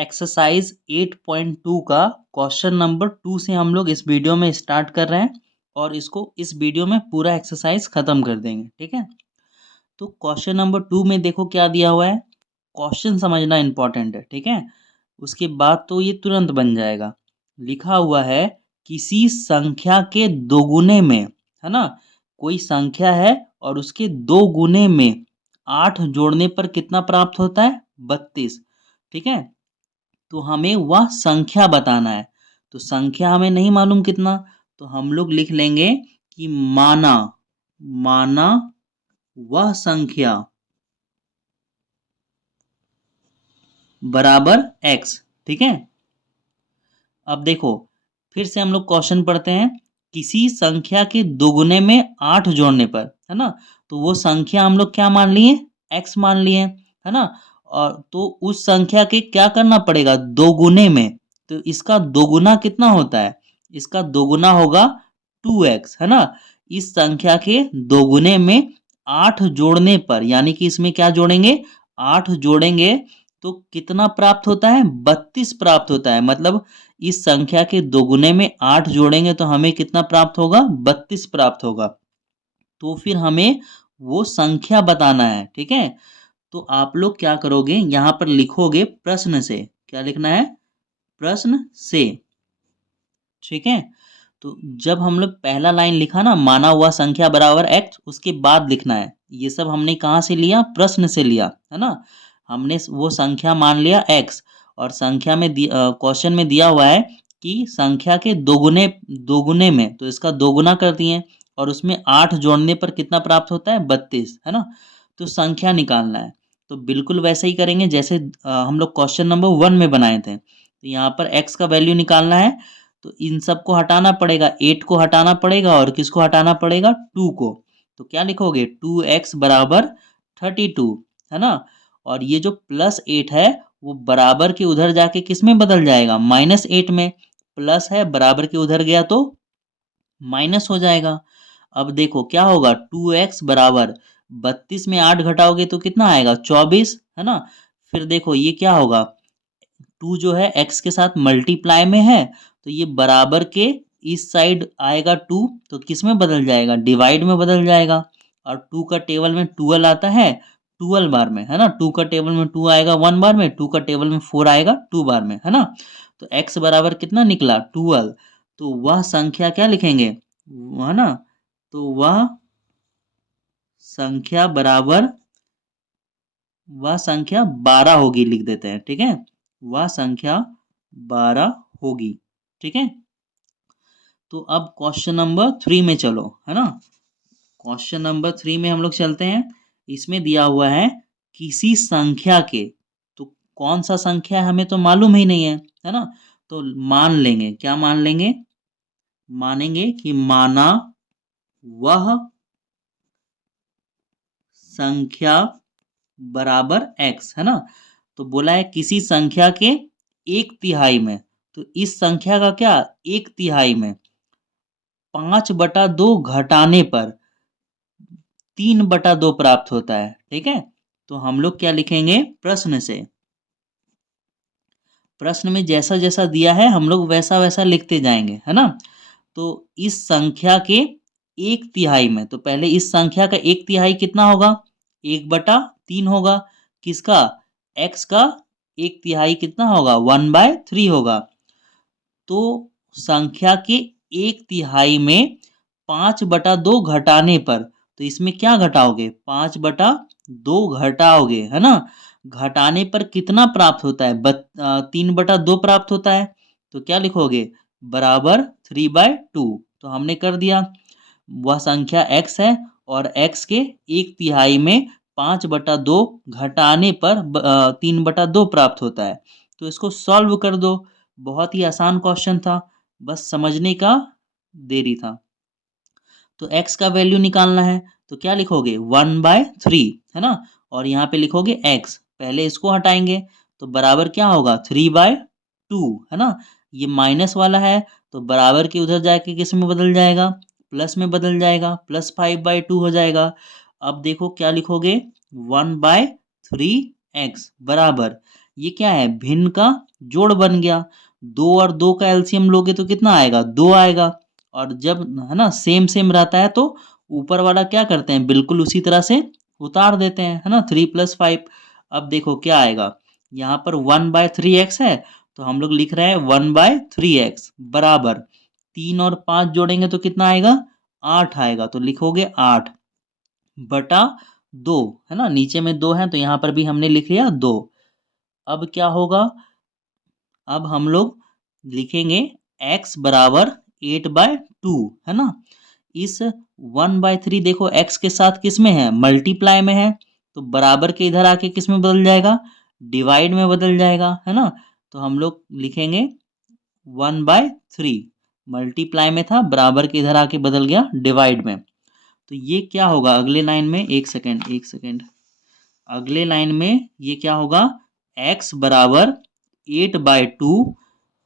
Exercise 8.2 का question number 2 से हम लोग इस वीडियो में स्टार्ट कर रहे हैं और इसको इस वीडियो में पूरा एक्सरसाइज खत्म कर देंगे। ठीक है, तो क्वेश्चन नंबर 2 में देखो क्या दिया हुआ है। क्वेश्चन समझना इंपॉर्टेंट है। ठीक है, उसके बाद तो ये तुरंत बन जाएगा। लिखा हुआ है किसी संख्या के दोगुने में, है ना, कोई संख्या है और उसके दो गुने में 8 जोड़ने पर कितना प्राप्त होता है? 32। ठीक है, तो हमें वह संख्या बताना है। तो संख्या हमें नहीं मालूम कितना, तो हम लोग लिख लेंगे कि माना माना वह संख्या बराबर x। ठीक है, अब देखो फिर से हम लोग क्वेश्चन पढ़ते हैं। किसी संख्या के दोगुने में 8 जोड़ने पर, है ना, तो वो संख्या हम लोग क्या मान लिए? x मान लिए, है ना। और तो उस संख्या के क्या करना पड़ेगा? दोगुने में। तो इसका दोगुना कितना होता है? इसका दोगुना होगा 2x, है ना। इस संख्या के दोगुने में 8 जोड़ने पर, यानी कि इसमें क्या जोड़ेंगे? 8 जोड़ेंगे तो कितना प्राप्त होता है? 32 प्राप्त होता है। मतलब इस संख्या के दोगुने में 8 जोड़ेंगे तो हमें कितना प्राप्त होगा? 32 प्राप्त होगा। तो फिर हमें वो संख्या बताना है। ठीक है, तो आप लोग क्या करोगे, यहां पर लिखोगे प्रश्न से। क्या लिखना है? प्रश्न से। ठीक है, तो जब हम लोग पहला लाइन लिखा ना, माना हुआ संख्या बराबर x, उसके बाद लिखना है। ये सब हमने कहाँ से लिया? प्रश्न से लिया, है ना। हमने वो संख्या मान लिया x, और संख्या में क्वेश्चन में दिया हुआ है कि संख्या के दोगुने दोगुने में, तो इसका दोगुना कर दिए और उसमें 8 जोड़ने पर कितना प्राप्त होता है? 32, है ना। तो संख्या निकालना है, तो बिल्कुल वैसे ही करेंगे जैसे हम लोग क्वेश्चन नंबर 1 में बनाए थे। तो यहाँ पर x का वैल्यू निकालना है, तो इन सब को हटाना पड़ेगा। 8 को हटाना पड़ेगा और किसको हटाना पड़ेगा? 2 को। तो क्या लिखोगे? 2x बराबर 32, है ना। और ये जो +8 है वो बराबर के उधर जाके किस में बदल जाएगा? -8 में। प्लस है, बराबर के उधर गया तो माइनस हो जाएगा। अब देखो क्या होगा? 2x बराबर 32 में 8 घटाओगे तो कितना आएगा? 24, है ना। फिर देखो ये क्या होगा? 2 जो है x के साथ मल्टीप्लाई में है, तो ये बराबर के इस साइड आएगा 2, तो किस में बदल जाएगा? डिवाइड में बदल जाएगा। और 2 का टेबल में 12 आता है 12 बार में, है ना। 2 का टेबल में 2 आएगा 1 बार में, 2 का टेबल में 4 आएगा 2 बार में, है ना। तो x बराबर कितना निकला? 12। तो वह संख्या क्या लिखेंगे? है ना, तो वह संख्या 12 होगी, लिख देते हैं। ठीक है, वह संख्या 12 होगी। ठीक है, तो अब क्वेश्चन नंबर 3 में चलो, है ना। क्वेश्चन नंबर 3 में हम लोग चलते हैं। इसमें दिया हुआ है किसी संख्या के, तो कौन सा संख्या है हमें तो मालूम ही नहीं है ना। तो मान लेंगे, क्या मान लेंगे? मानेंगे कि माना वह संख्या बराबर x, है ना। तो बोला है किसी संख्या के 1/3 में, तो इस संख्या का क्या? 1/3 में 5/2 घटाने पर 3/2 प्राप्त होता है। ठीक है, तो हम लोग क्या लिखेंगे? प्रश्न से। प्रश्न में जैसा जैसा दिया है हम लोग वैसा वैसा लिखते जाएंगे, है ना। तो इस संख्या के 1/3 में, तो पहले इस संख्या का 1/3 कितना होगा? 1/3 होगा। किसका? x का 1/3 कितना होगा? 1/3 होगा। तो संख्या के 1/3 में 5/2 घटाने पर, तो इसमें क्या घटाओगे? 5/2 घटाओगे, है ना। घटाने पर कितना प्राप्त होता है? 3/2 प्राप्त होता है। तो क्या लिखोगे? बराबर 3/2। तो हमने कर दिया। वह संख्या x है और x के 1/3 में 5/2 घटाने पर 3/2 प्राप्त होता है। तो इसको सॉल्व कर दो। बहुत ही आसान क्वेश्चन था, बस समझने का देरी था। तो x का वैल्यू निकालना है, तो क्या लिखोगे? 1/3, है ना। और यहाँ पे लिखोगे x, पहले इसको हटाएंगे तो बराबर क्या होगा? 3/2, है ना। ये माइनस वाला है तो बराबर के उधर जाके किस में बदल जाएगा? प्लस में बदल जाएगा, +5/2 हो जाएगा। अब देखो क्या लिखोगे? 1/3x बराबर ये क्या है, भिन्न का जोड़ बन गया। 2 और 2 का एलसीएम लोगे तो कितना आएगा, 2 आएगा। और जब है ना सेम सेम रहता है तो ऊपर वाला क्या करते हैं, बिल्कुल उसी तरह से उतार देते हैं, है ना, 3+5। अब देखो क्या आएगा, यहाँ पर 1/3x है, तो हम लोग लिख रहे हैं 1/3x बराबर 3 और 5 जोड़ेंगे तो कितना आएगा, 8 आएगा। तो लिखोगे 8/2, है ना, नीचे में 2 है तो यहाँ पर भी हमने लिख लिया 2। अब क्या होगा, अब हम लोग लिखेंगे x बराबर 8/2, है ना। इस 1/3 देखो x के साथ किस में है, मल्टीप्लाई में है, तो बराबर के इधर आके किस में बदल जाएगा, डिवाइड में बदल जाएगा, है ना। तो हम लोग लिखेंगे 1/3, मल्टीप्लाई में था, बराबर के इधर आके बदल गया डिवाइड में। तो ये क्या होगा अगले लाइन में, एक सेकेंड, अगले लाइन में ये क्या होगा, x बराबर 8/2,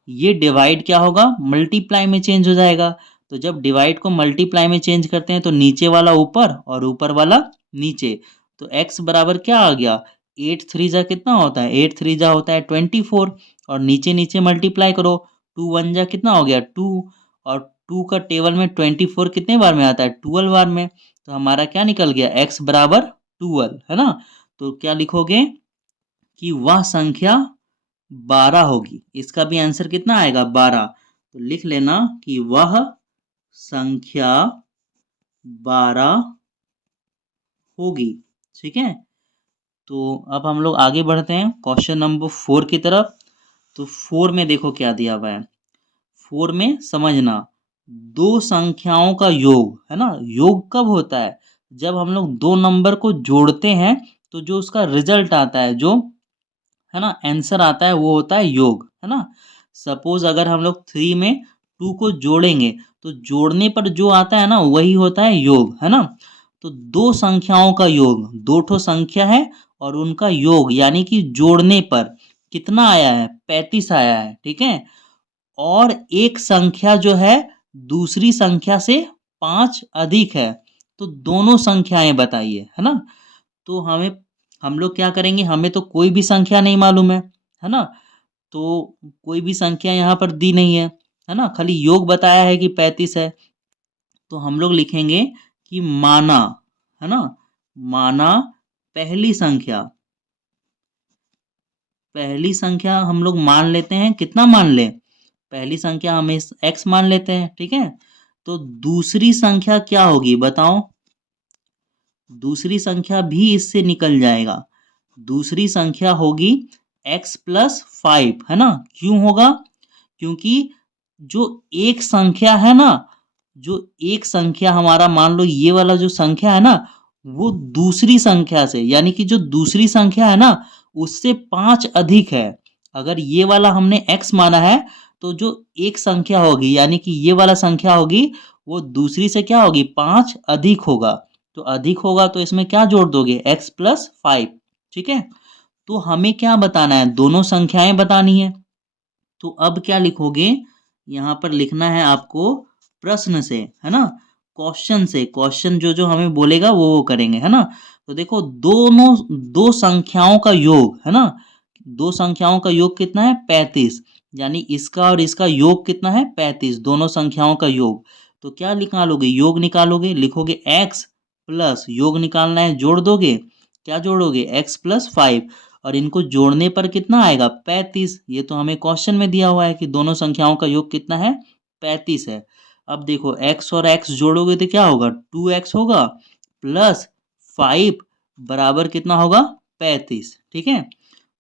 ये डिवाइड क्या होगा, मल्टीप्लाई में चेंज हो जाएगा। तो जब डिवाइड को मल्टीप्लाई में चेंज करते हैं तो नीचे वाला ऊपर और ऊपर वाला नीचे। तो x बराबर क्या आ गया, 8 3 जा कितना होता है, 8 3 जा होता है 24, और नीचे नीचे मल्टीप्लाई करो, 2 1 जा कितना हो गया 2, और 2 का टेबल में 24 कितने बार में आता है, 12 बार में। तो हमारा क्या निकल गया, x बराबर 12, है ना। तो क्या लिखोगे कि वह संख्या 12 होगी। इसका भी आंसर कितना आएगा, 12। तो लिख लेना कि वह संख्या 12 होगी। ठीक है, तो अब हम लोग आगे बढ़ते हैं क्वेश्चन नंबर 4 की तरफ। तो 4 में देखो क्या दिया हुआ है, 4 में समझना, दो संख्याओं का योग, है ना। योग कब होता है, जब हम लोग दो नंबर को जोड़ते हैं तो जो उसका रिजल्ट आता है, जो है ना आंसर आता है, वो होता है योग, है ना। सपोज अगर हम लोग 3 में 2 को जोड़ेंगे तो जोड़ने पर जो आता है ना वही होता है योग, है ना। तो दो संख्याओं का योग, दो ठो संख्या है और उनका योग यानी कि जोड़ने पर कितना आया है, 35 आया है। ठीक है, और एक संख्या जो है दूसरी संख्या से 5 अधिक है, तो दोनों संख्याएं बताइए, है ना। तो हम लोग क्या करेंगे, हमें तो कोई भी संख्या नहीं मालूम है ना। तो कोई भी संख्या यहाँ पर दी नहीं है ना, खाली योग बताया है कि 35 है। तो हम लोग लिखेंगे कि माना, है ना, माना पहली संख्या हम लोग मान लेते हैं, कितना मान ले, पहली संख्या हमें x मान लेते हैं। ठीक है, तो दूसरी संख्या क्या होगी बताओ, दूसरी संख्या भी इससे निकल जाएगा, दूसरी संख्या होगी x+5, है ना। क्यों होगा, क्योंकि जो एक संख्या है ना, जो एक संख्या हमारा मान लो ये वाला जो संख्या है ना, वो दूसरी संख्या से यानी कि जो दूसरी संख्या है ना उससे 5 अधिक है। अगर ये वाला हमने x माना है तो जो एक संख्या होगी यानी कि ये वाला संख्या होगी वो दूसरी से क्या होगी, 5 अधिक होगा। तो अधिक होगा तो इसमें क्या जोड़ दोगे, x+5। ठीक है, तो हमें क्या बताना है, दोनों संख्याएं बतानी है। तो अब क्या लिखोगे, यहाँ पर लिखना है आपको प्रश्न से, है ना, क्वेश्चन से, क्वेश्चन जो जो हमें बोलेगा वो करेंगे, है ना। तो देखो दोनों, दो संख्याओं का योग, है ना, दो संख्याओं का योग कितना है, 35, यानी इसका और इसका योग कितना है, 35, दोनों संख्याओं का योग। तो क्या निकालोगे, योग निकालोगे, लिखोगे x प्लस, योग निकालना है, जोड़ दोगे, क्या जोड़ोगे, x+5, और इनको जोड़ने पर कितना आएगा, 35। ये तो हमें क्वेश्चन में दिया हुआ है कि दोनों संख्याओं का योग कितना है, 35 है। अब देखो x और x जोड़ोगे तो क्या होगा, 2x होगा प्लस 5 बराबर कितना होगा, 35। ठीक है,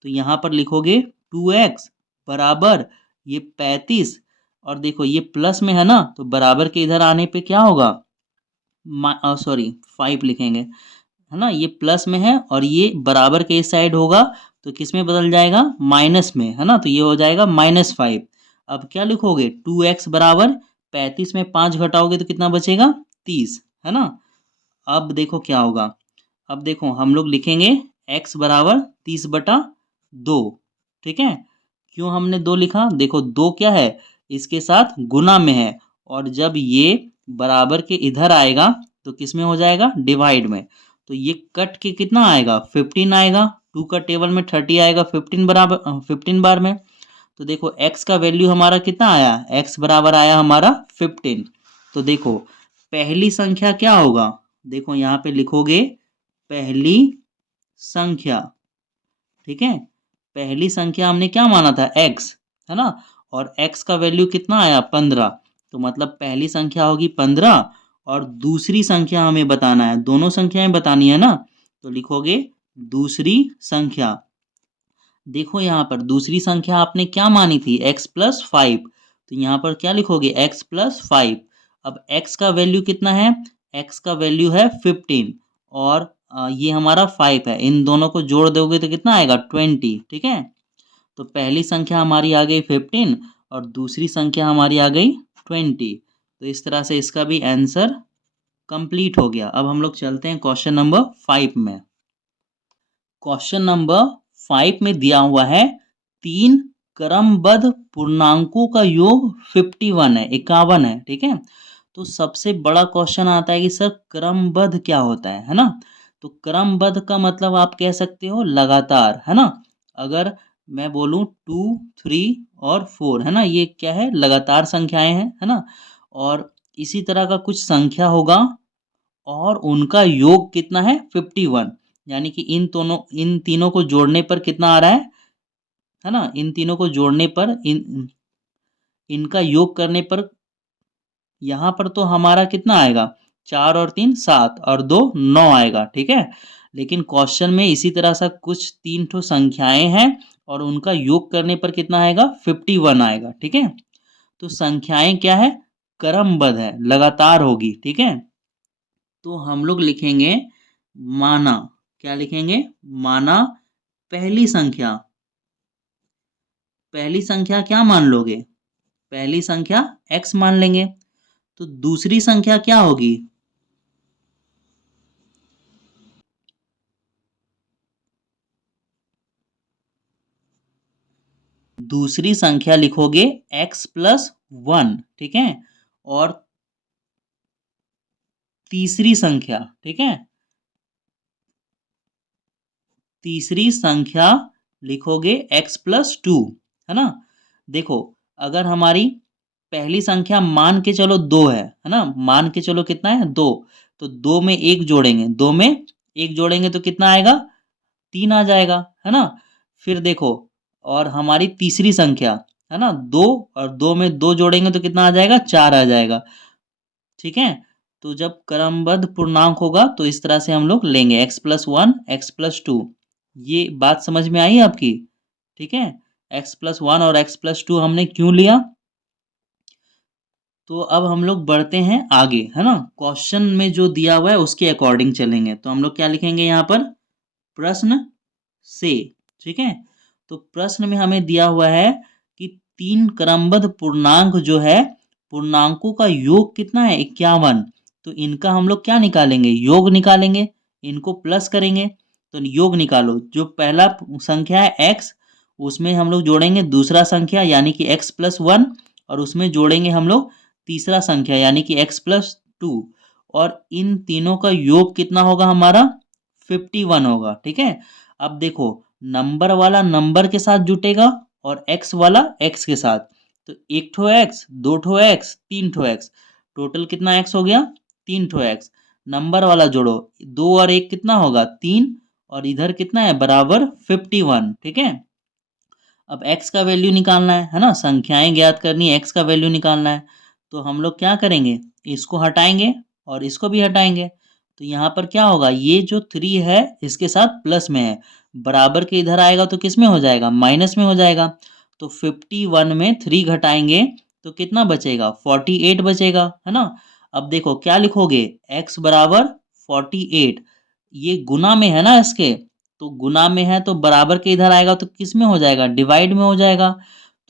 तो यहाँ पर लिखोगे 2x बराबर ये 35, और देखो ये प्लस में है ना तो बराबर के इधर आने पे क्या होगा, सॉरी 5 लिखेंगे, है ना, ये प्लस में है और ये बराबर के इस साइड होगा तो किस में बदल जाएगा, माइनस में, है ना, तो ये हो जाएगा -5। अब क्या लिखोगे, 2x बराबर 35 में 5 घटाओगे तो कितना बचेगा, 30, है ना। अब देखो क्या होगा, अब देखो हम लोग लिखेंगे x बराबर 30/2। ठीक है, क्यों हमने 2 लिखा, देखो 2 क्या है, इसके साथ गुना में है, और जब ये बराबर के इधर आएगा तो किस में हो जाएगा, डिवाइड में। तो ये कट के कितना आएगा, 15 आएगा। 2 का टेबल में 30 आएगा 15 बार में। तो देखो x का वैल्यू हमारा कितना आया, x बराबर आया हमारा 15। तो देखो पहली संख्या क्या होगा, देखो यहाँ पे लिखोगे पहली संख्या, ठीक है। पहली संख्या हमने क्या माना था, x, है ना, और x का वैल्यू कितना आया 15। तो मतलब पहली संख्या होगी 15 और दूसरी संख्या हमें बताना है, दोनों संख्याएं बतानी है ना। तो लिखोगे दूसरी संख्या। देखो यहाँ पर दूसरी संख्या आपने क्या मानी थी, x+5। तो यहाँ पर क्या लिखोगे x+5। अब x का वैल्यू कितना है, x का वैल्यू है 15 और ये हमारा 5 है, इन दोनों को जोड़ दोगे तो कितना आएगा 20, ठीक है। तो पहली संख्या हमारी आ गई 15 और दूसरी संख्या हमारी आ गई 20। तो इस तरह से इसका भी आंसर कंप्लीट हो गया। अब हम लोग चलते हैं क्वेश्चन नंबर 5 में। क्वेश्चन नंबर 5 में दिया हुआ है 3 क्रमबद्ध पूर्णांकों का योग 51 है, 51 है, ठीक है। तो सबसे बड़ा क्वेश्चन आता है कि सर क्रमबद्ध क्या होता है ना। तो क्रमबद्ध का मतलब आप कह सकते हो लगातार, है ना। अगर मैं बोलूं 2, 3 और 4, है ना, ये क्या है, लगातार संख्याएं हैं, है ना। और इसी तरह का कुछ संख्या होगा और उनका योग कितना है 51, यानी कि इन तीनों को जोड़ने पर कितना आ रहा है ना, इन तीनों को जोड़ने पर इनका योग करने पर यहाँ पर तो हमारा कितना आएगा, 4 और 3 7 और 2 9 आएगा, ठीक है। लेकिन क्वेश्चन में इसी तरह सा कुछ 3 ठो संख्याएं हैं और उनका योग करने पर कितना आएगा 51 आएगा, ठीक है। तो संख्याएं क्या है, क्रमबद्ध है, लगातार होगी, ठीक है। तो हम लोग लिखेंगे माना, क्या लिखेंगे, माना पहली संख्या। पहली संख्या क्या मान लोगे, पहली संख्या x मान लेंगे। तो दूसरी संख्या क्या होगी, दूसरी संख्या लिखोगे x+1, ठीक है। और तीसरी संख्या, ठीक है, तीसरी संख्या लिखोगे x+2, है ना। देखो अगर हमारी पहली संख्या मान के चलो 2 है ना, मान के चलो कितना है 2। तो 2 में 1 जोड़ेंगे, 2 में 1 जोड़ेंगे तो कितना आएगा 3 आ जाएगा, है ना। फिर देखो और हमारी तीसरी संख्या है ना 2, और 2 में 2 जोड़ेंगे तो कितना आ जाएगा 4 आ जाएगा, ठीक है। तो जब क्रमबद्ध पूर्णांक होगा तो इस तरह से हम लोग लेंगे x+1 x+2। ये बात समझ में आई आपकी, ठीक है। x+1 और x+2 हमने क्यों लिया। तो अब हम लोग बढ़ते हैं आगे, है ना, क्वेश्चन में जो दिया हुआ है उसके अकॉर्डिंग चलेंगे। तो हम लोग क्या लिखेंगे यहाँ पर, प्रश्न से, ठीक है। तो प्रश्न में हमें दिया हुआ है कि 3 क्रमबद्ध पूर्णांक जो है, पूर्णांकों का योग कितना है 51। तो इनका हम लोग क्या निकालेंगे, योग निकालेंगे, इनको प्लस करेंगे। तो योग निकालो, जो पहला संख्या है x, उसमें हम लोग जोड़ेंगे दूसरा संख्या यानी कि x+1, और उसमें जोड़ेंगे हम लोग तीसरा संख्या यानी कि x+2, और इन तीनों का योग कितना होगा हमारा 51 होगा, ठीक है। अब देखो नंबर वाला नंबर के साथ जुटेगा और x वाला x के साथ। तो एक ठो x, दो ठो x, तीन ठो x, टोटल कितना x हो गया 3 ठो x। नंबर वाला जोड़ो, 2 और 1 कितना होगा 3, और इधर कितना है बराबर 51, ठीक है। अब x का वैल्यू निकालना है ना, संख्याएं ज्ञात करनी है, x का वैल्यू निकालना है। तो हम लोग क्या करेंगे, इसको हटाएंगे और इसको भी हटाएंगे। तो यहाँ पर क्या होगा, ये जो 3 है इसके साथ प्लस में है, बराबर के इधर आएगा तो किस में हो जाएगा, माइनस में हो जाएगा। तो 51 में 3 घटाएंगे तो कितना बचेगा 48 बचेगा, है ना। अब देखो क्या लिखोगे, x बराबर 48, ये गुना में है ना इसके, तो गुना में है तो बराबर के इधर आएगा तो किस में हो जाएगा, डिवाइड में हो जाएगा।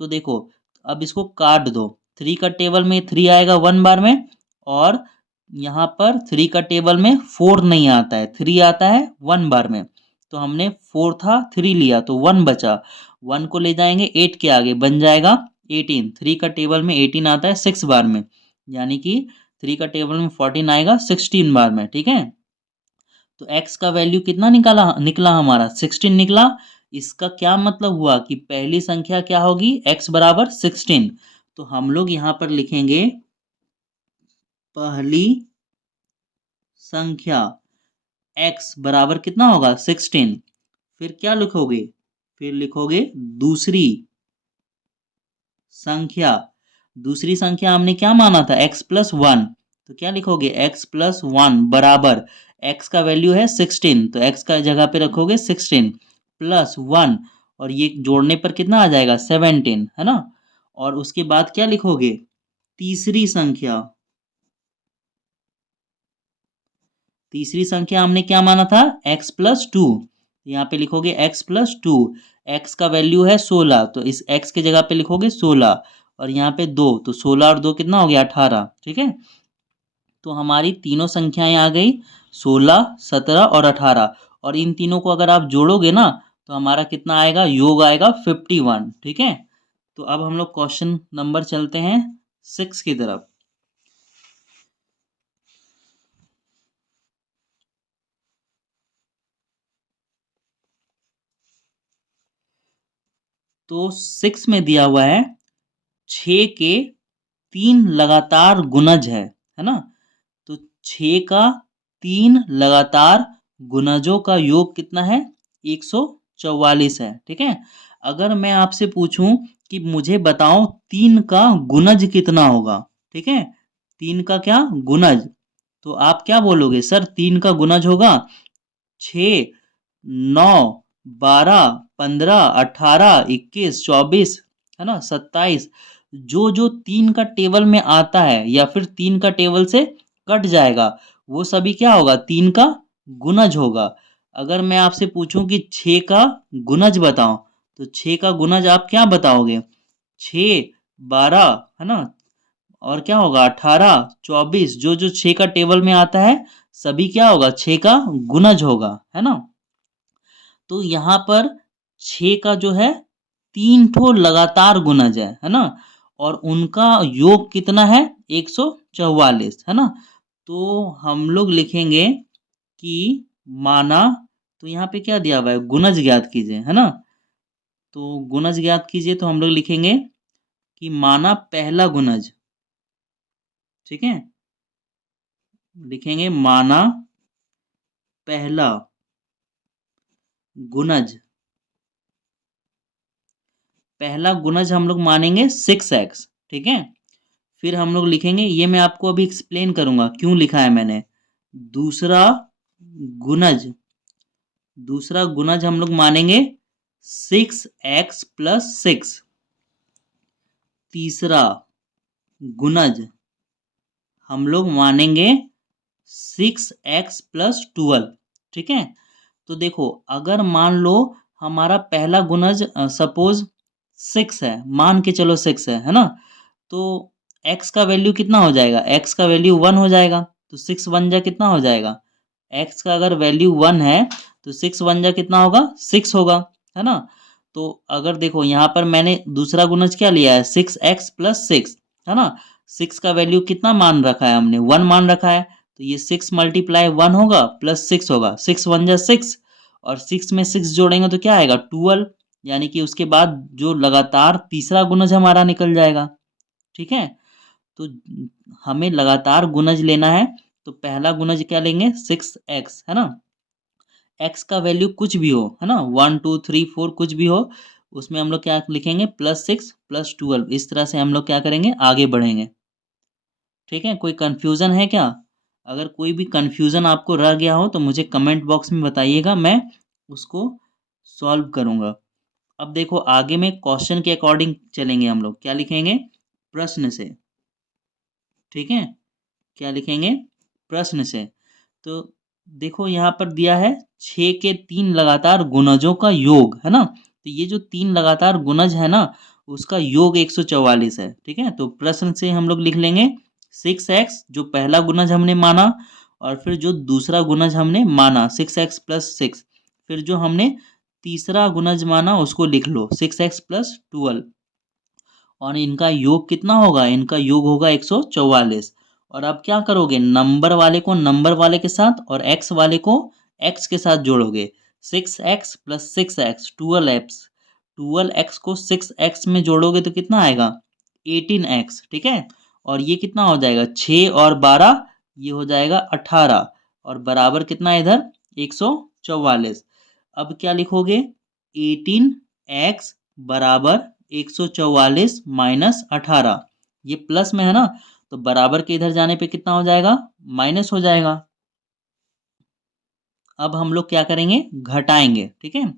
तो देखो अब इसको काट दो, 3 का टेबल में 3 आएगा 1 बार में, और यहाँ पर 3 का टेबल में 4 नहीं आता है, 3 आता है 1 बार में। तो हमने 4 था 3 लिया तो 1 बचा, 1 को ले जाएंगे 8 के आगे बन जाएगा 18। 3 का टेबल में 18 आता है 6 बार में, यानी कि 3 का टेबल में 14 आएगा 16 बार में, ठीक है। तो x का वैल्यू कितना निकाला निकला हमारा 16 निकला। इसका क्या मतलब हुआ कि पहली संख्या क्या होगी, x बराबर 16। तो हम लोग यहाँ पर लिखेंगे पहली संख्या x बराबर कितना होगा 16। फिर क्या लिखोगे, फिर लिखोगे दूसरी संख्या। दूसरी संख्या हमने क्या माना था, x प्लस वन। तो क्या लिखोगे, x प्लस वन बराबर x का वैल्यू है 16, तो x का जगह पे रखोगे 16 प्लस वन, और ये जोड़ने पर कितना आ जाएगा 17, है ना। और उसके बाद क्या लिखोगे, तीसरी संख्या। तीसरी संख्या हमने क्या माना था, x प्लस टू। यहाँ पे लिखोगे x प्लस टू। एक्स का वैल्यू है 16, तो इस x के जगह पे लिखोगे 16, और यहाँ पे 2, तो 16 और 2 कितना हो गया 18। ठीक है, तो हमारी तीनों संख्याएं आ गई 16, 17 और 18, और इन तीनों को अगर आप जोड़ोगे ना तो हमारा कितना आएगा, योग आएगा 51। ठीक है, तो अब हम लोग क्वेश्चन नंबर चलते हैं 6 की तरफ। तो 6 में दिया हुआ है 6 के 3 लगातार गुणज है ना। तो 6 का 3 लगातार गुणजों का योग कितना है, 144 है। ठीक है, अगर मैं आपसे पूछूं कि मुझे बताओ 3 का गुणज कितना होगा, ठीक है, 3 का क्या गुणज, तो आप क्या बोलोगे, सर 3 का गुणज होगा 6, 9, 12, 15, 18, 21, 24, है ना, 27। जो जो 3 का टेबल में आता है या फिर 3 का टेबल से कट जाएगा वो सभी क्या होगा, 3 का गुणज होगा। अगर मैं आपसे पूछूं कि 6 का गुणज बताओ, तो 6 का गुणज आप क्या बताओगे, 6, 12, है ना, और क्या होगा 18, 24, जो जो 6 का टेबल में आता है सभी क्या होगा, 6 का गुणज होगा, है ना। तो यहाँ पर 6 का जो है 3 ठो लगातार गुणज है ना, और उनका योग कितना है 144, है ना। तो हम लोग लिखेंगे कि माना, तो यहाँ पे क्या दिया हुआ है, गुणज ज्ञात कीजिए, है ना। तो गुणज ज्ञात कीजिए, तो हम लोग लिखेंगे कि माना पहला गुणज। ठीक है, लिखेंगे माना पहला गुणज। पहला गुणज हम लोग मानेंगे 6x। ठीक है, फिर हम लोग लिखेंगे, ये मैं आपको अभी एक्सप्लेन करूंगा क्यों लिखा है मैंने। दूसरा गुणज, दूसरा गुणज हम लोग मानेंगे 6x+6। तीसरा गुणज हम लोग मानेंगे 6x+12। ठीक है, तो देखो अगर मान लो हमारा पहला गुणज सपोज 6 है, मान के चलो 6 है ना, तो x का वैल्यू कितना हो जाएगा, x का वैल्यू 1 हो जाएगा, तो 6 वन जा कितना हो जाएगा, x का अगर वैल्यू 1 है तो 6 वन जा कितना होगा 6 होगा, है ना। तो अगर देखो यहाँ पर मैंने दूसरा गुणज क्या लिया है 6x+6, है ना। 6 का वैल्यू कितना मान रखा है हमने, 1 मान रखा है, तो ये 6 मल्टीप्लाई 1 होगा प्लस 6 होगा, 6 वन जा 6, और 6 में 6 जोड़ेंगे तो क्या आएगा 12, यानी कि उसके बाद जो लगातार तीसरा गुणज हमारा निकल जाएगा। ठीक है, तो हमें लगातार गुणज लेना है, तो पहला गुणज क्या लेंगे 6x, है ना। x का वैल्यू कुछ भी हो, है ना, 1, 2, 3, 4 कुछ भी हो, उसमें हम लोग क्या लिखेंगे +6+12। इस तरह से हम लोग क्या करेंगे, आगे बढ़ेंगे। ठीक है, कोई कंफ्यूजन है क्या, अगर कोई भी कंफ्यूजन आपको रह गया हो तो मुझे कमेंट बॉक्स में बताइएगा, मैं उसको सॉल्व करूंगा। अब देखो आगे में क्वेश्चन के अकॉर्डिंग चलेंगे, हम लोग क्या लिखेंगे, प्रश्न से। ठीक है, क्या लिखेंगे, प्रश्न से। तो देखो यहाँ पर दिया है 6 के 3 लगातार गुणजों का योग, है ना, तो ये जो 3 लगातार गुणज है ना उसका योग 144 है। ठीक है, तो प्रश्न से हम लोग लिख लेंगे 6x जो पहला गुणज हमने माना, और फिर जो दूसरा गुणज हमने माना 6x+6, फिर जो हमने तीसरा गुणज माना उसको लिख लो 6x+12, और इनका योग कितना होगा, इनका योग होगा 144। और अब क्या करोगे, नंबर वाले को नंबर वाले के साथ और एक्स वाले को एक्स के साथ जोड़ोगे 6x plus 6x 12x 12x को 6x में जोड़ोगे तो कितना आएगा 18x। ठीक है, और ये कितना हो जाएगा 6 और 12 ये हो जाएगा 18 और बराबर कितना है इधर 144। अब क्या लिखोगे 18x बराबर 144 माइनस 18, ये प्लस में है ना तो बराबर के इधर जाने पे कितना हो जाएगा माइनस हो जाएगा। अब हम लोग क्या करेंगे घटाएंगे। ठीक है,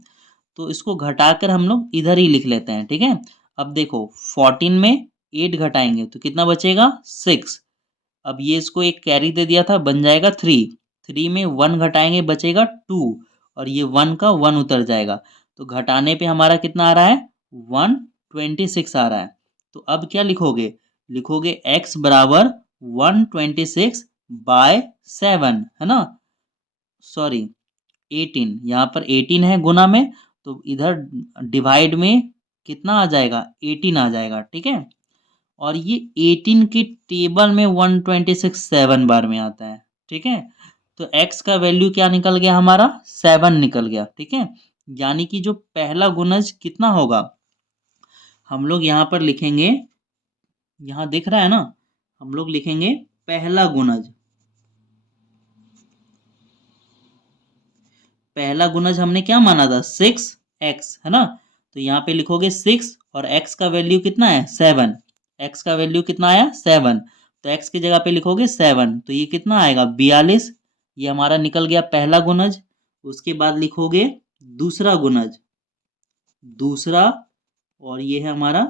तो इसको घटाकर हम लोग इधर ही लिख लेते हैं। ठीक है, अब देखो 14 में 8 घटाएंगे तो कितना बचेगा 6। अब ये इसको एक कैरी दे दिया था बन जाएगा 3। 3 में 1 घटाएंगे बचेगा 2 और ये 1 का 1 उतर जाएगा तो घटाने पे हमारा कितना आ रहा है 126 आ रहा है। तो अब क्या लिखोगे लिखोगे x बराबर 126 बाय 7 है ना, सॉरी 18, यहाँ पर 18 है गुना में तो इधर डिवाइड में कितना आ जाएगा 18 आ जाएगा। ठीक है, और ये 18 के टेबल में 126 7 बार में आता है। ठीक है, तो x का वैल्यू क्या निकल गया हमारा 7 निकल गया। ठीक है, यानी कि जो पहला गुणज कितना होगा हम लोग यहाँ पर लिखेंगे, यहाँ दिख रहा है ना, हम लोग लिखेंगे पहला गुणज। पहला गुणज हमने क्या माना था 6x है ना, तो यहाँ पे लिखोगे 6 और x का वैल्यू कितना है 7। x का वैल्यू कितना आया 7 तो x की जगह पे लिखोगे 7 तो ये कितना आएगा 42। ये हमारा निकल गया पहला गुणज। उसके बाद लिखोगे दूसरा गुणज, दूसरा, और ये है हमारा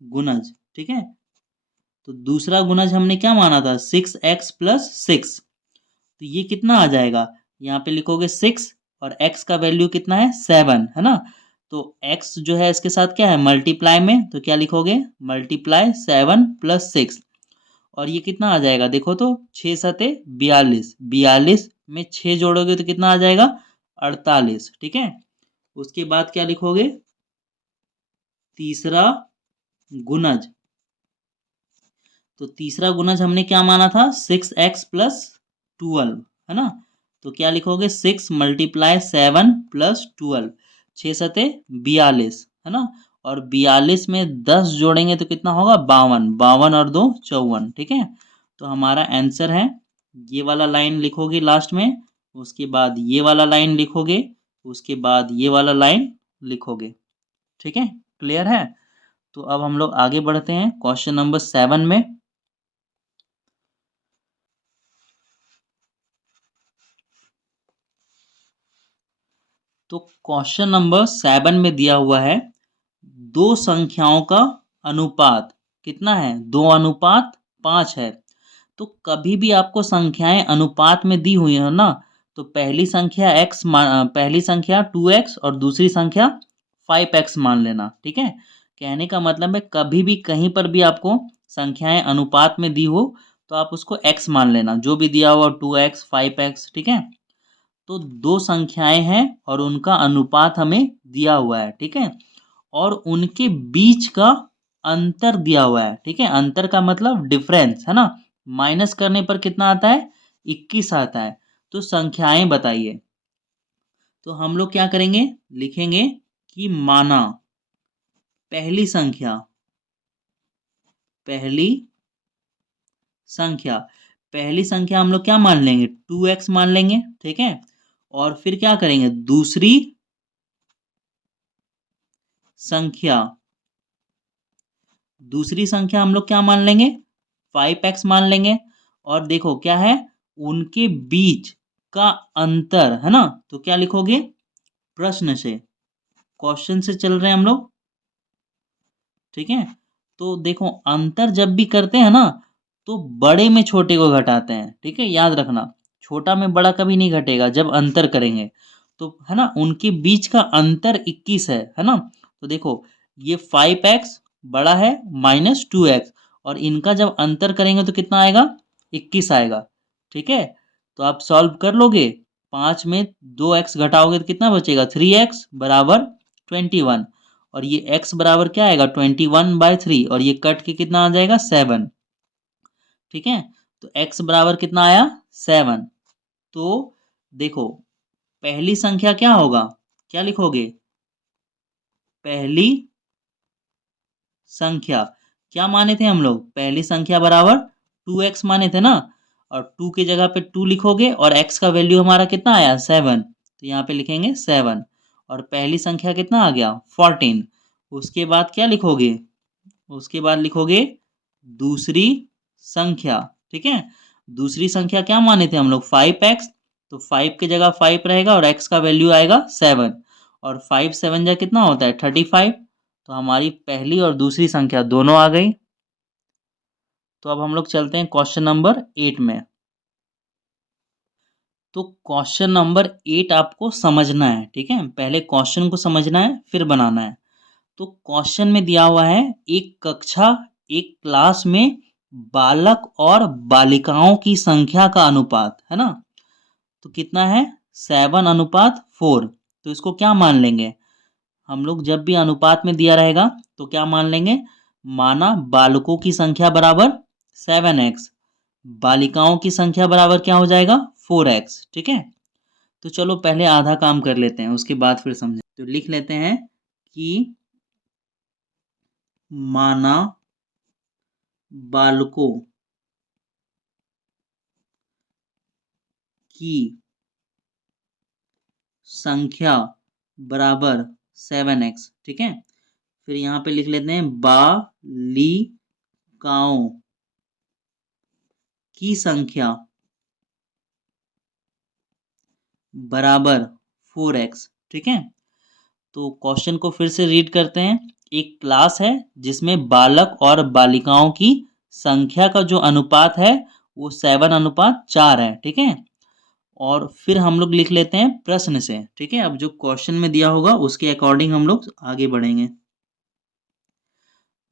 गुणज। ठीक है, तो दूसरा गुणज हमने क्या माना था 6x प्लस 6 तो ये कितना आ जाएगा यहाँ पे लिखोगे 6 और x का वैल्यू कितना है 7 है ना, तो x जो है इसके साथ क्या है मल्टीप्लाई में तो क्या लिखोगे मल्टीप्लाई 7 प्लस 6 और ये कितना आ जाएगा देखो तो 6 सते 42, 42 में 6 जोड़ोगे तो कितना आ जाएगा 48। ठीक है, उसके बाद क्या लिखोगे तीसरा गुणज। तो तीसरा गुणज हमने क्या माना था 6x प्लस 12 है ना, तो क्या लिखोगे 6 मल्टीप्लाई 7 प्लस 12, 6 सते 42 है ना, और 42 में 10 जोड़ेंगे तो कितना होगा 52, 52 और 2 54। ठीक है, तो हमारा आंसर है ये वाला लाइन लिखोगे लास्ट में, उसके बाद ये वाला लाइन लिखोगे, उसके बाद ये वाला लाइन लिखोगे। ठीक है, क्लियर है। तो अब हम लोग आगे बढ़ते हैं क्वेश्चन नंबर 7 में। तो क्वेश्चन नंबर 7 में दिया हुआ है दो संख्याओं का अनुपात कितना है 2:5 है। तो कभी भी आपको संख्याएं अनुपात में दी हुई है ना, तो पहली संख्या पहली संख्या 2x और दूसरी संख्या 5x मान लेना। ठीक है, कहने का मतलब है कभी भी कहीं पर भी आपको संख्याएं अनुपात में दी हो तो आप उसको x मान लेना, जो भी दिया हुआ 2x 5x। ठीक है, तो दो संख्याएं हैं और उनका अनुपात हमें दिया हुआ है। ठीक है, और उनके बीच का अंतर दिया हुआ है। ठीक है, अंतर का मतलब डिफरेंस है ना, माइनस करने पर कितना आता है 21 आता है। तो संख्याएं बताइए। तो हम लोग क्या करेंगे लिखेंगे कि माना पहली संख्या, पहली संख्या, पहली संख्या हम लोग क्या मान लेंगे 2x मान लेंगे। ठीक है, और फिर क्या करेंगे दूसरी संख्या, दूसरी संख्या हम लोग क्या मान लेंगे 5x मान लेंगे। और देखो क्या है उनके बीच का अंतर है ना, तो क्या लिखोगे प्रश्न से, क्वेश्चन से चल रहे हैं हम लोग। ठीक है, तो देखो अंतर जब भी करते हैं ना तो बड़े में छोटे को घटाते हैं। ठीक है, याद रखना छोटा में बड़ा कभी नहीं घटेगा जब अंतर करेंगे तो, है ना, उनके बीच का अंतर 21 है ना। तो देखो ये 5x बड़ा है माइनस 2x और इनका जब अंतर करेंगे तो कितना आएगा 21 आएगा। ठीक है, तो आप सॉल्व कर लोगे, 5 में 2x घटाओगे तो कितना बचेगा 3x बराबर 21 और ये x बराबर क्या आएगा 21/3 और ये कट के कितना आ जाएगा 7। ठीक है, तो x बराबर कितना आया 7। तो देखो पहली संख्या क्या होगा, क्या लिखोगे, पहली संख्या क्या माने थे हम लोग, पहली संख्या बराबर 2x माने थे ना, और 2 की जगह पे 2 लिखोगे और x का वैल्यू हमारा कितना आया 7, तो यहाँ पे लिखेंगे 7, और पहली संख्या कितना आ गया 14। उसके बाद क्या लिखोगे, उसके बाद लिखोगे दूसरी संख्या, ठीक है। दूसरी संख्या क्या माने थे हम लोग 5x, तो 5 की जगह 5 रहेगा और x का वैल्यू आएगा 7, और 5 7 जा कितना होता है 35, तो हमारी पहली और दूसरी संख्या दोनों आ गई। तो अब हम लोग चलते हैं क्वेश्चन नंबर 8 में। तो क्वेश्चन नंबर 8 आपको समझना है, ठीक है, पहले क्वेश्चन को समझना है फिर बनाना है। तो क्वेश्चन में दिया हुआ है एक कक्षा, एक क्लास में बालक और बालिकाओं की संख्या का अनुपात है ना, तो कितना है 7:4। तो इसको क्या मान लेंगे हम लोग, जब भी अनुपात में दिया रहेगा तो क्या मान लेंगे, माना बालकों की संख्या बराबर 7x, बालिकाओं की संख्या बराबर क्या हो जाएगा 4x, ठीक है। तो चलो पहले आधा काम कर लेते हैं, उसके बाद फिर समझें। तो लिख लेते हैं कि माना बालकों की संख्या बराबर 7x, ठीक है। फिर यहाँ पे लिख लेते हैं बालिकाओं की संख्या बराबर 4x, ठीक है। तो क्वेश्चन को फिर से रीड करते हैं। एक क्लास है जिसमें बालक और बालिकाओं की संख्या का जो अनुपात है वो 7:4 है, ठीक है। और फिर हम लोग लिख लेते हैं प्रश्न से, ठीक है। अब जो क्वेश्चन में दिया होगा उसके अकॉर्डिंग हम लोग आगे बढ़ेंगे।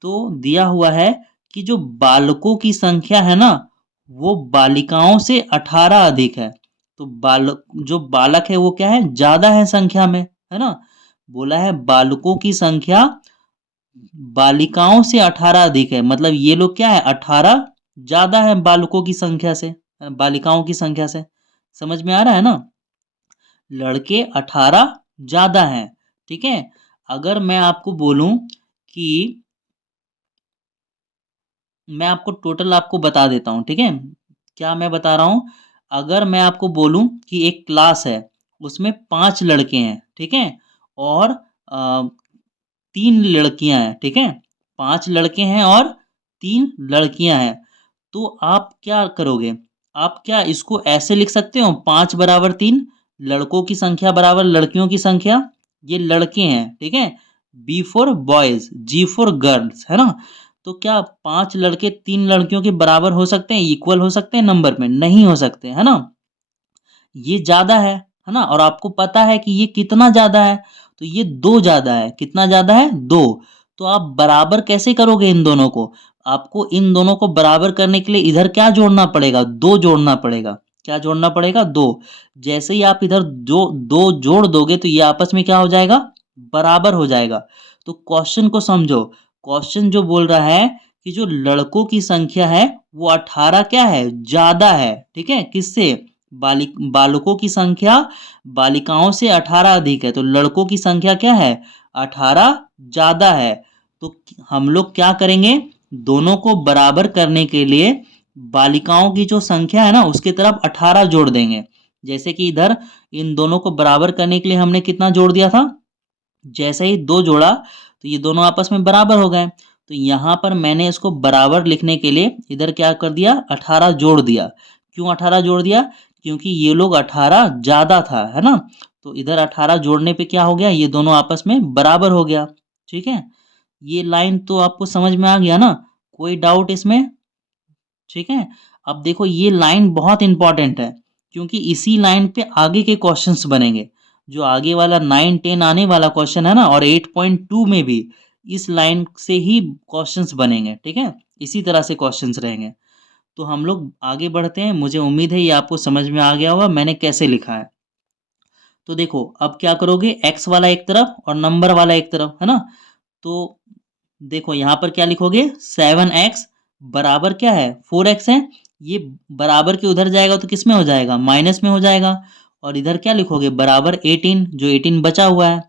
तो दिया हुआ है कि जो बालकों की संख्या है ना वो बालिकाओं से 18 अधिक है। तो बालक, जो बालक है वो क्या है, ज्यादा है संख्या में, है ना। बोला है बालकों की संख्या बालिकाओं से 18 अधिक है, मतलब ये लोग क्या है 18 ज्यादा है बालकों की संख्या से, बालिकाओं की संख्या से। समझ में आ रहा है ना, लड़के 18 ज्यादा हैं, ठीक है। अगर मैं आपको बोलूं कि, मैं आपको टोटल आपको बता देता हूँ, ठीक है। क्या मैं बता रहा हूँ, अगर मैं आपको बोलूं कि एक क्लास है उसमें 5 लड़के हैं, ठीक है, और 3 लड़कियां हैं, ठीक है। 5 लड़के हैं और 3 लड़कियां हैं, तो आप क्या करोगे, आप क्या इसको ऐसे लिख सकते हो 5 बराबर 3, लड़कों की संख्या बराबर लड़कियों की संख्या, ये लड़के हैं, ठीक है। B for boys, G for girls, है ना। तो क्या 5 लड़के 3 लड़कियों के बराबर हो सकते हैं, इक्वल हो सकते हैं नंबर में, नहीं हो सकते, है ना। ये ज्यादा है ना, और आपको पता है कि ये कितना ज्यादा है, तो ये 2 ज्यादा है, कितना ज्यादा है 2। तो आप बराबर कैसे करोगे इन दोनों को, आपको इन दोनों को बराबर करने के लिए इधर क्या जोड़ना पड़ेगा, 2 जोड़ना पड़ेगा। क्या जोड़ना पड़ेगा 2। जैसे ही आप इधर जो 2 जोड़ दोगे तो ये आपस में क्या हो जाएगा, बराबर हो जाएगा। तो क्वेश्चन को समझो, क्वेश्चन जो बोल रहा है कि जो लड़कों की संख्या है वो 18 क्या है, ज्यादा है, ठीक है, किससे, बालकों की संख्या बालिकाओं से 18 अधिक है, तो लड़कों की संख्या क्या है 18 ज्यादा है। तो हम लोग क्या करेंगे, दोनों को बराबर करने के लिए बालिकाओं की जो संख्या है ना उसके तरफ 18 जोड़ देंगे। जैसे कि इधर इन दोनों को बराबर करने के लिए हमने कितना जोड़ दिया था, जैसे ही 2 जोड़ा तो ये दोनों आपस में बराबर हो गए। तो यहाँ पर मैंने इसको बराबर लिखने के लिए इधर क्या कर दिया 18 जोड़ दिया। क्यों 18 जोड़ दिया, क्योंकि ये लोग 18 ज्यादा था, है ना। तो इधर 18 जोड़ने पे क्या हो गया, ये दोनों आपस में बराबर हो गया, ठीक है। ये लाइन तो आपको समझ में आ गया ना, कोई डाउट इसमें, ठीक है। अब देखो ये लाइन बहुत इंपॉर्टेंट है, क्योंकि इसी लाइन पे आगे के क्वेश्चंस बनेंगे। जो आगे वाला 9 10 आने वाला क्वेश्चन है ना, और 8.2 में भी इस लाइन से ही क्वेश्चंस बनेंगे, ठीक है। इसी तरह से क्वेश्चंस रहेंगे। तो हम लोग आगे बढ़ते हैं, मुझे उम्मीद है ये आपको समझ में आ गया होगा मैंने कैसे लिखा है। तो देखो अब क्या करोगे, एक्स वाला एक तरफ और नंबर वाला एक तरफ, है ना। तो देखो यहाँ पर क्या लिखोगे 7x बराबर क्या है 4x है, ये बराबर के उधर जाएगा तो किस में हो जाएगा, माइनस में हो जाएगा। और इधर क्या लिखोगे, बराबर 18, जो 18 बचा हुआ है।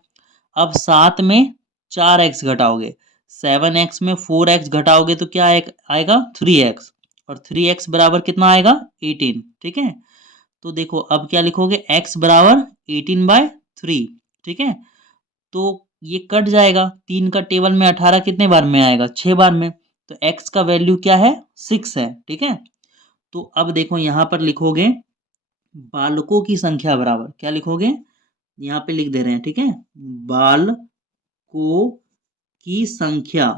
अब 7 में 4x घटाओगे, 7x में 4x घटाओगे तो क्या आएगा 3x, और 3x बराबर कितना आएगा 18। ठीक है, तो देखो अब क्या लिखोगे, x बराबर 18/3। ठीक है, तो ये कट जाएगा, 3 का टेबल में 18 कितने बार में आएगा, 6 बार में। तो x का वैल्यू क्या है, 6 है। ठीक है, तो अब देखो यहाँ पर लिखोगे बालकों की संख्या बराबर, क्या लिखोगे, यहाँ पे लिख दे रहे हैं। ठीक है, बालकों की संख्या,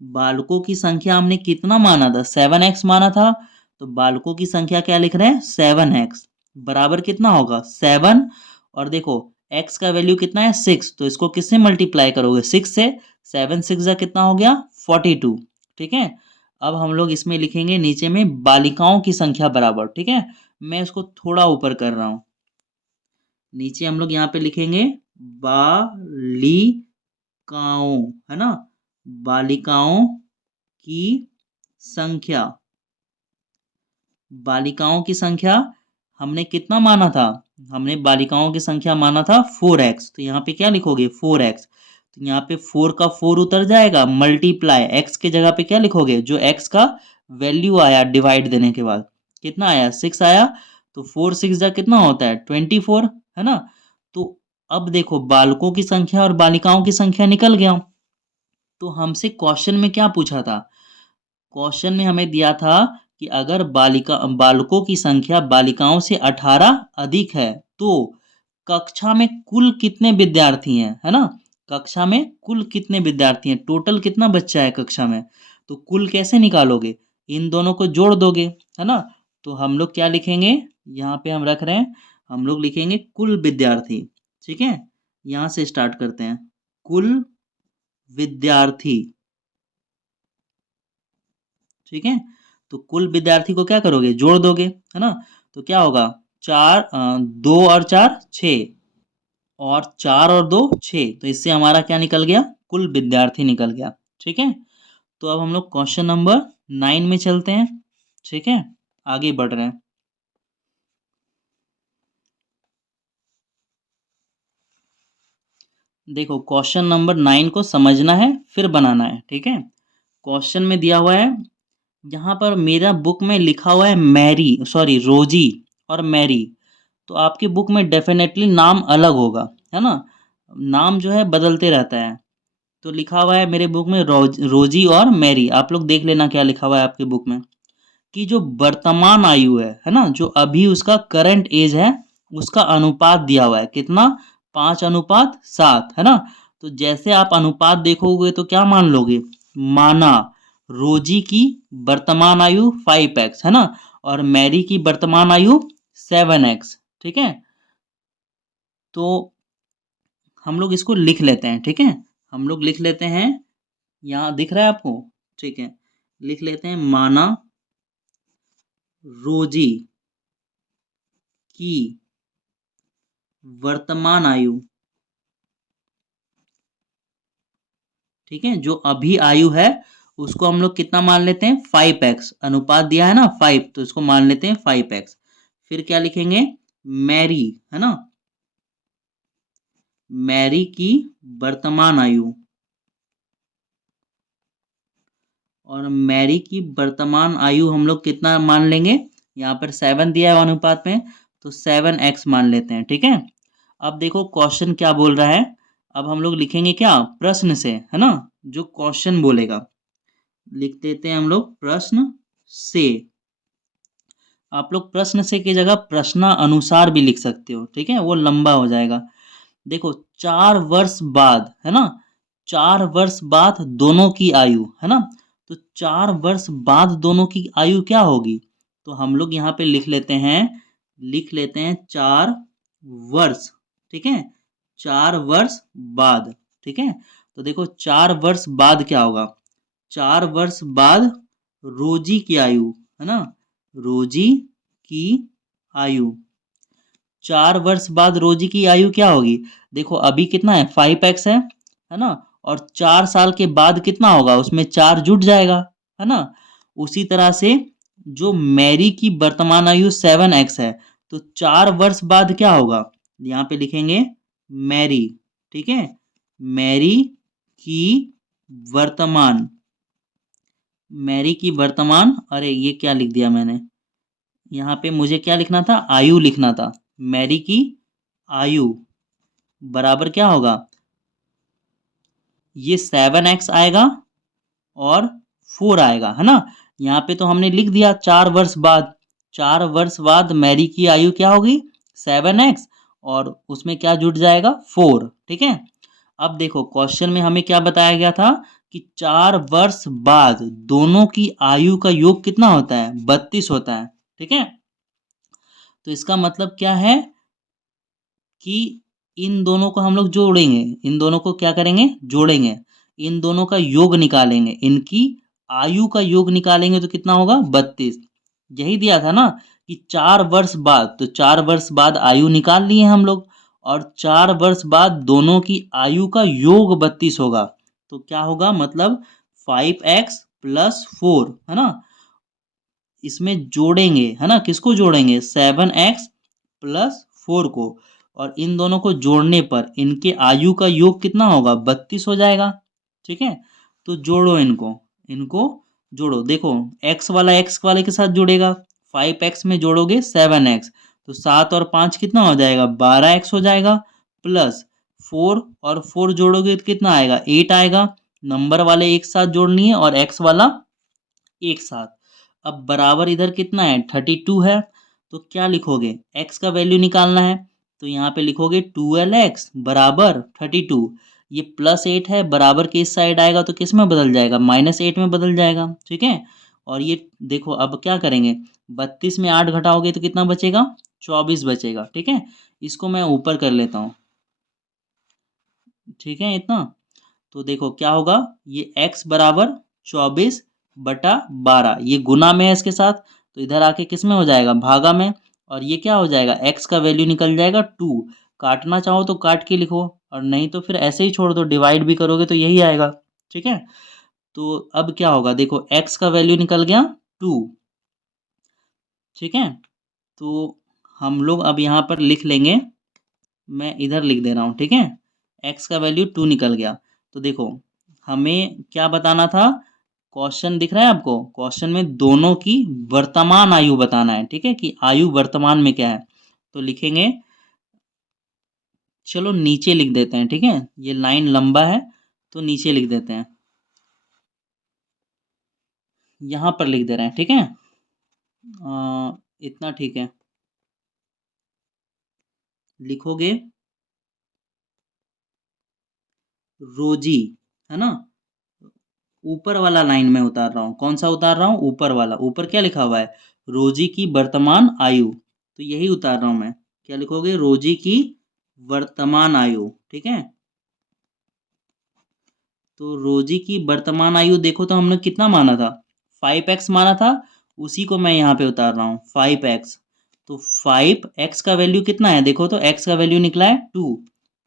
बालकों की संख्या हमने कितना माना था, 7x माना था। तो बालकों की संख्या क्या लिख रहे हैं, 7x बराबर कितना होगा 7। और देखो x का वैल्यू कितना है 6, तो इसको किससे मल्टीप्लाई करोगे, 6 से। 7 6 जा कितना हो गया 42। ठीक है, अब हम लोग इसमें लिखेंगे नीचे में बालिकाओं की संख्या बराबर। ठीक है, मैं इसको थोड़ा ऊपर कर रहा हूं, नीचे हम लोग यहाँ पे लिखेंगे बालिकाओं, है ना, बालिकाओं की संख्या, बालिकाओं की संख्या हमने कितना माना था, हमने बालिकाओं की संख्या माना था 4x। तो यहाँ पे क्या लिखोगे 4x, तो यहाँ पे 4 का 4 उतर जाएगा, मल्टीप्लाई x के जगह पे क्या लिखोगे, जो x का वैल्यू आया डिवाइड देने के बाद कितना आया 6 आया। तो 4 6 जा कितना होता है 24, है ना। तो अब देखो बालकों की संख्या और बालिकाओं की संख्या निकल गया। तो हमसे क्वेश्चन में क्या पूछा था, क्वेश्चन में हमें दिया था कि अगर बालकों की संख्या बालिकाओं से 18 अधिक है तो कक्षा में कुल कितने विद्यार्थी हैं, है ना, कक्षा में कुल कितने विद्यार्थी हैं, टोटल कितना बच्चा है कक्षा में। तो कुल कैसे निकालोगे, इन दोनों को जोड़ दोगे, है ना। तो हम लोग क्या लिखेंगे, यहाँ पे हम रख रहे हैं, हम लोग लिखेंगे कुल विद्यार्थी। ठीक है, यहाँ से स्टार्ट करते हैं, कुल विद्यार्थी। ठीक है, तो कुल विद्यार्थी को क्या करोगे, जोड़ दोगे, है ना। तो क्या होगा 2 और 4 6, और 4 और 2 6, तो इससे हमारा क्या निकल गया, कुल विद्यार्थी निकल गया। ठीक है, तो अब हम लोग क्वेश्चन नंबर 9 में चलते हैं। ठीक है, आगे बढ़ रहे हैं। देखो क्वेश्चन नंबर 9 को समझना है फिर बनाना है। ठीक है, क्वेश्चन में दिया हुआ है, यहाँ पर मेरा बुक में लिखा हुआ है रोजी और मैरी, तो आपकी बुक में डेफिनेटली नाम अलग होगा, है ना, नाम जो है बदलते रहता है। तो लिखा हुआ है मेरे बुक में रोजी और मैरी, आप लोग देख लेना क्या लिखा हुआ है आपकी बुक में, कि जो वर्तमान आयु है ना, जो अभी उसका करंट एज है, उसका अनुपात दिया हुआ है कितना, 5:7, है ना। तो जैसे आप अनुपात देखोगे तो क्या मान लोगे, माना रोजी की वर्तमान आयु 5x, है ना, और मैरी की वर्तमान आयु 7x। ठीक है, तो हम लोग इसको लिख लेते हैं। ठीक है, हम लोग लिख लेते हैं, यहाँ दिख रहा है आपको, ठीक है, लिख लेते हैं, माना रोजी की वर्तमान आयु, ठीक है, जो अभी आयु है उसको हम लोग कितना मान लेते हैं 5x, अनुपात दिया है ना 5, तो इसको मान लेते हैं 5x। फिर क्या लिखेंगे, मैरी, है ना, मैरी की वर्तमान आयु, और मैरी की वर्तमान आयु हम लोग कितना मान लेंगे, यहाँ पर 7 दिया है अनुपात में, तो 7x मान लेते हैं। ठीक है, अब देखो क्वेश्चन क्या बोल रहा है, अब हम लोग लिखेंगे क्या, प्रश्न से, है ना, जो क्वेश्चन बोलेगा लिख देते हैं हम लोग प्रश्न से। आप लोग प्रश्न से की जगह प्रश्न अनुसार भी लिख सकते हो, ठीक है, वो लंबा हो जाएगा। देखो 4 वर्ष बाद, है ना, 4 वर्ष बाद दोनों की आयु, है ना, तो 4 वर्ष बाद दोनों की आयु क्या होगी, तो हम लोग यहाँ पे लिख लेते हैं 4 वर्ष। ठीक है, 4 वर्ष बाद। ठीक है, तो देखो 4 वर्ष बाद क्या होगा, 4 वर्ष बाद रोजी की आयु, है ना, रोजी की आयु, 4 वर्ष बाद रोजी की आयु क्या होगी, देखो अभी कितना है 5x है ना, और 4 साल के बाद कितना होगा, उसमें 4 जुट जाएगा, है ना। उसी तरह से जो मैरी की वर्तमान आयु 7x है, तो 4 वर्ष बाद क्या होगा? यहाँ पे लिखेंगे मैरी, ठीक है? मैरी की वर्तमान, मैरी की वर्तमान, अरे ये क्या लिख दिया मैंने? यहाँ पे मुझे क्या लिखना था? आयु लिखना था। मैरी की आयु बराबर क्या होगा? ये 7x आएगा और 4 आएगा, है ना? यहाँ पे तो हमने लिख दिया 4 वर्ष बाद। 4 वर्ष बाद मैरी की आयु क्या होगी? 7x, और उसमें क्या जुड़ जाएगा? 4, ठीक है? अब देखो क्वेश्चन में हमें क्या बताया गया था कि 4 वर्ष बाद दोनों की आयु का योग कितना होता है? 32 होता है, ठीक है? तो इसका मतलब क्या है कि इन दोनों को हम लोग जोड़ेंगे, इन दोनों को क्या करेंगे? जोड़ेंगे, इन दोनों का योग निकालेंगे, इनकी आयु का योग निकालेंगे तो कितना होगा? 32। यही दिया था ना कि 4 वर्ष बाद, तो 4 वर्ष बाद आयु निकाल लिए हम लोग, और 4 वर्ष बाद दोनों की आयु का योग 32 होगा, तो क्या होगा? मतलब 5x+4, है ना? इसमें जोड़ेंगे, है ना? किसको जोड़ेंगे? 7x+4 को, और इन दोनों को जोड़ने पर इनके आयु का योग कितना होगा? 32 हो जाएगा, ठीक है? तो जोड़ो इनको, इनको जोड़ो। देखो x वाला x वाले के साथ जुड़ेगा, 5x में जोड़ोगे 7x, तो 7 और 5 कितना हो जाएगा? 12x हो जाएगा, प्लस 4 और 4 जोड़ोगे तो कितना आएगा? 8 आएगा। नंबर वाले एक साथ जोड़नी है और x वाला एक साथ। अब बराबर इधर कितना है? 32 है, तो क्या लिखोगे? x का वैल्यू निकालना है, तो यहाँ पे लिखोगे 12x बराबर 32। ये +8 है, बराबर के इस साइड आएगा तो किस में बदल जाएगा? -8 में बदल जाएगा, ठीक है? और ये देखो अब क्या करेंगे? 32 में 8 घटाओगे तो कितना बचेगा? 24 बचेगा, ठीक है? इसको मैं ऊपर कर लेता हूँ, ठीक है? इतना, तो देखो क्या होगा? ये x बराबर 24/12, ये गुना में है इसके साथ, तो इधर आके किस में हो जाएगा? भागा में। और ये क्या हो जाएगा? x का वैल्यू निकल जाएगा 2। काटना चाहो तो काट के लिखो, और नहीं तो फिर ऐसे ही छोड़ दो, डिवाइड भी करोगे तो यही आएगा, ठीक है? तो अब क्या होगा? देखो x का वैल्यू निकल गया 2, ठीक है? तो हम लोग अब यहाँ पर लिख लेंगे, मैं इधर लिख दे रहा हूँ, ठीक है? x का वैल्यू 2 निकल गया। तो देखो हमें क्या बताना था? क्वेश्चन दिख रहा है आपको? क्वेश्चन में दोनों की वर्तमान आयु बताना है, ठीक है? कि आयु वर्तमान में क्या है, तो लिखेंगे, चलो नीचे लिख देते हैं, ठीक है? ये लाइन लंबा है तो नीचे लिख देते हैं, यहाँ पर लिख दे रहे हैं, ठीक है? इतना ठीक है, लिखोगे रोजी, है ना? ऊपर वाला लाइन में उतार रहा हूँ, कौन सा उतार रहा हूँ? ऊपर वाला। ऊपर क्या लिखा हुआ है? रोजी की वर्तमान आयु, तो यही उतार रहा हूँ मैं। क्या लिखोगे? रोजी की वर्तमान आयु, ठीक है? तो रोजी की वर्तमान आयु देखो तो हमने कितना माना था? 5x माना था, उसी को मैं यहाँ पे उतार रहा हूँ 5x। तो 5x का वैल्यू कितना है? देखो तो x का वैल्यू निकला है 2,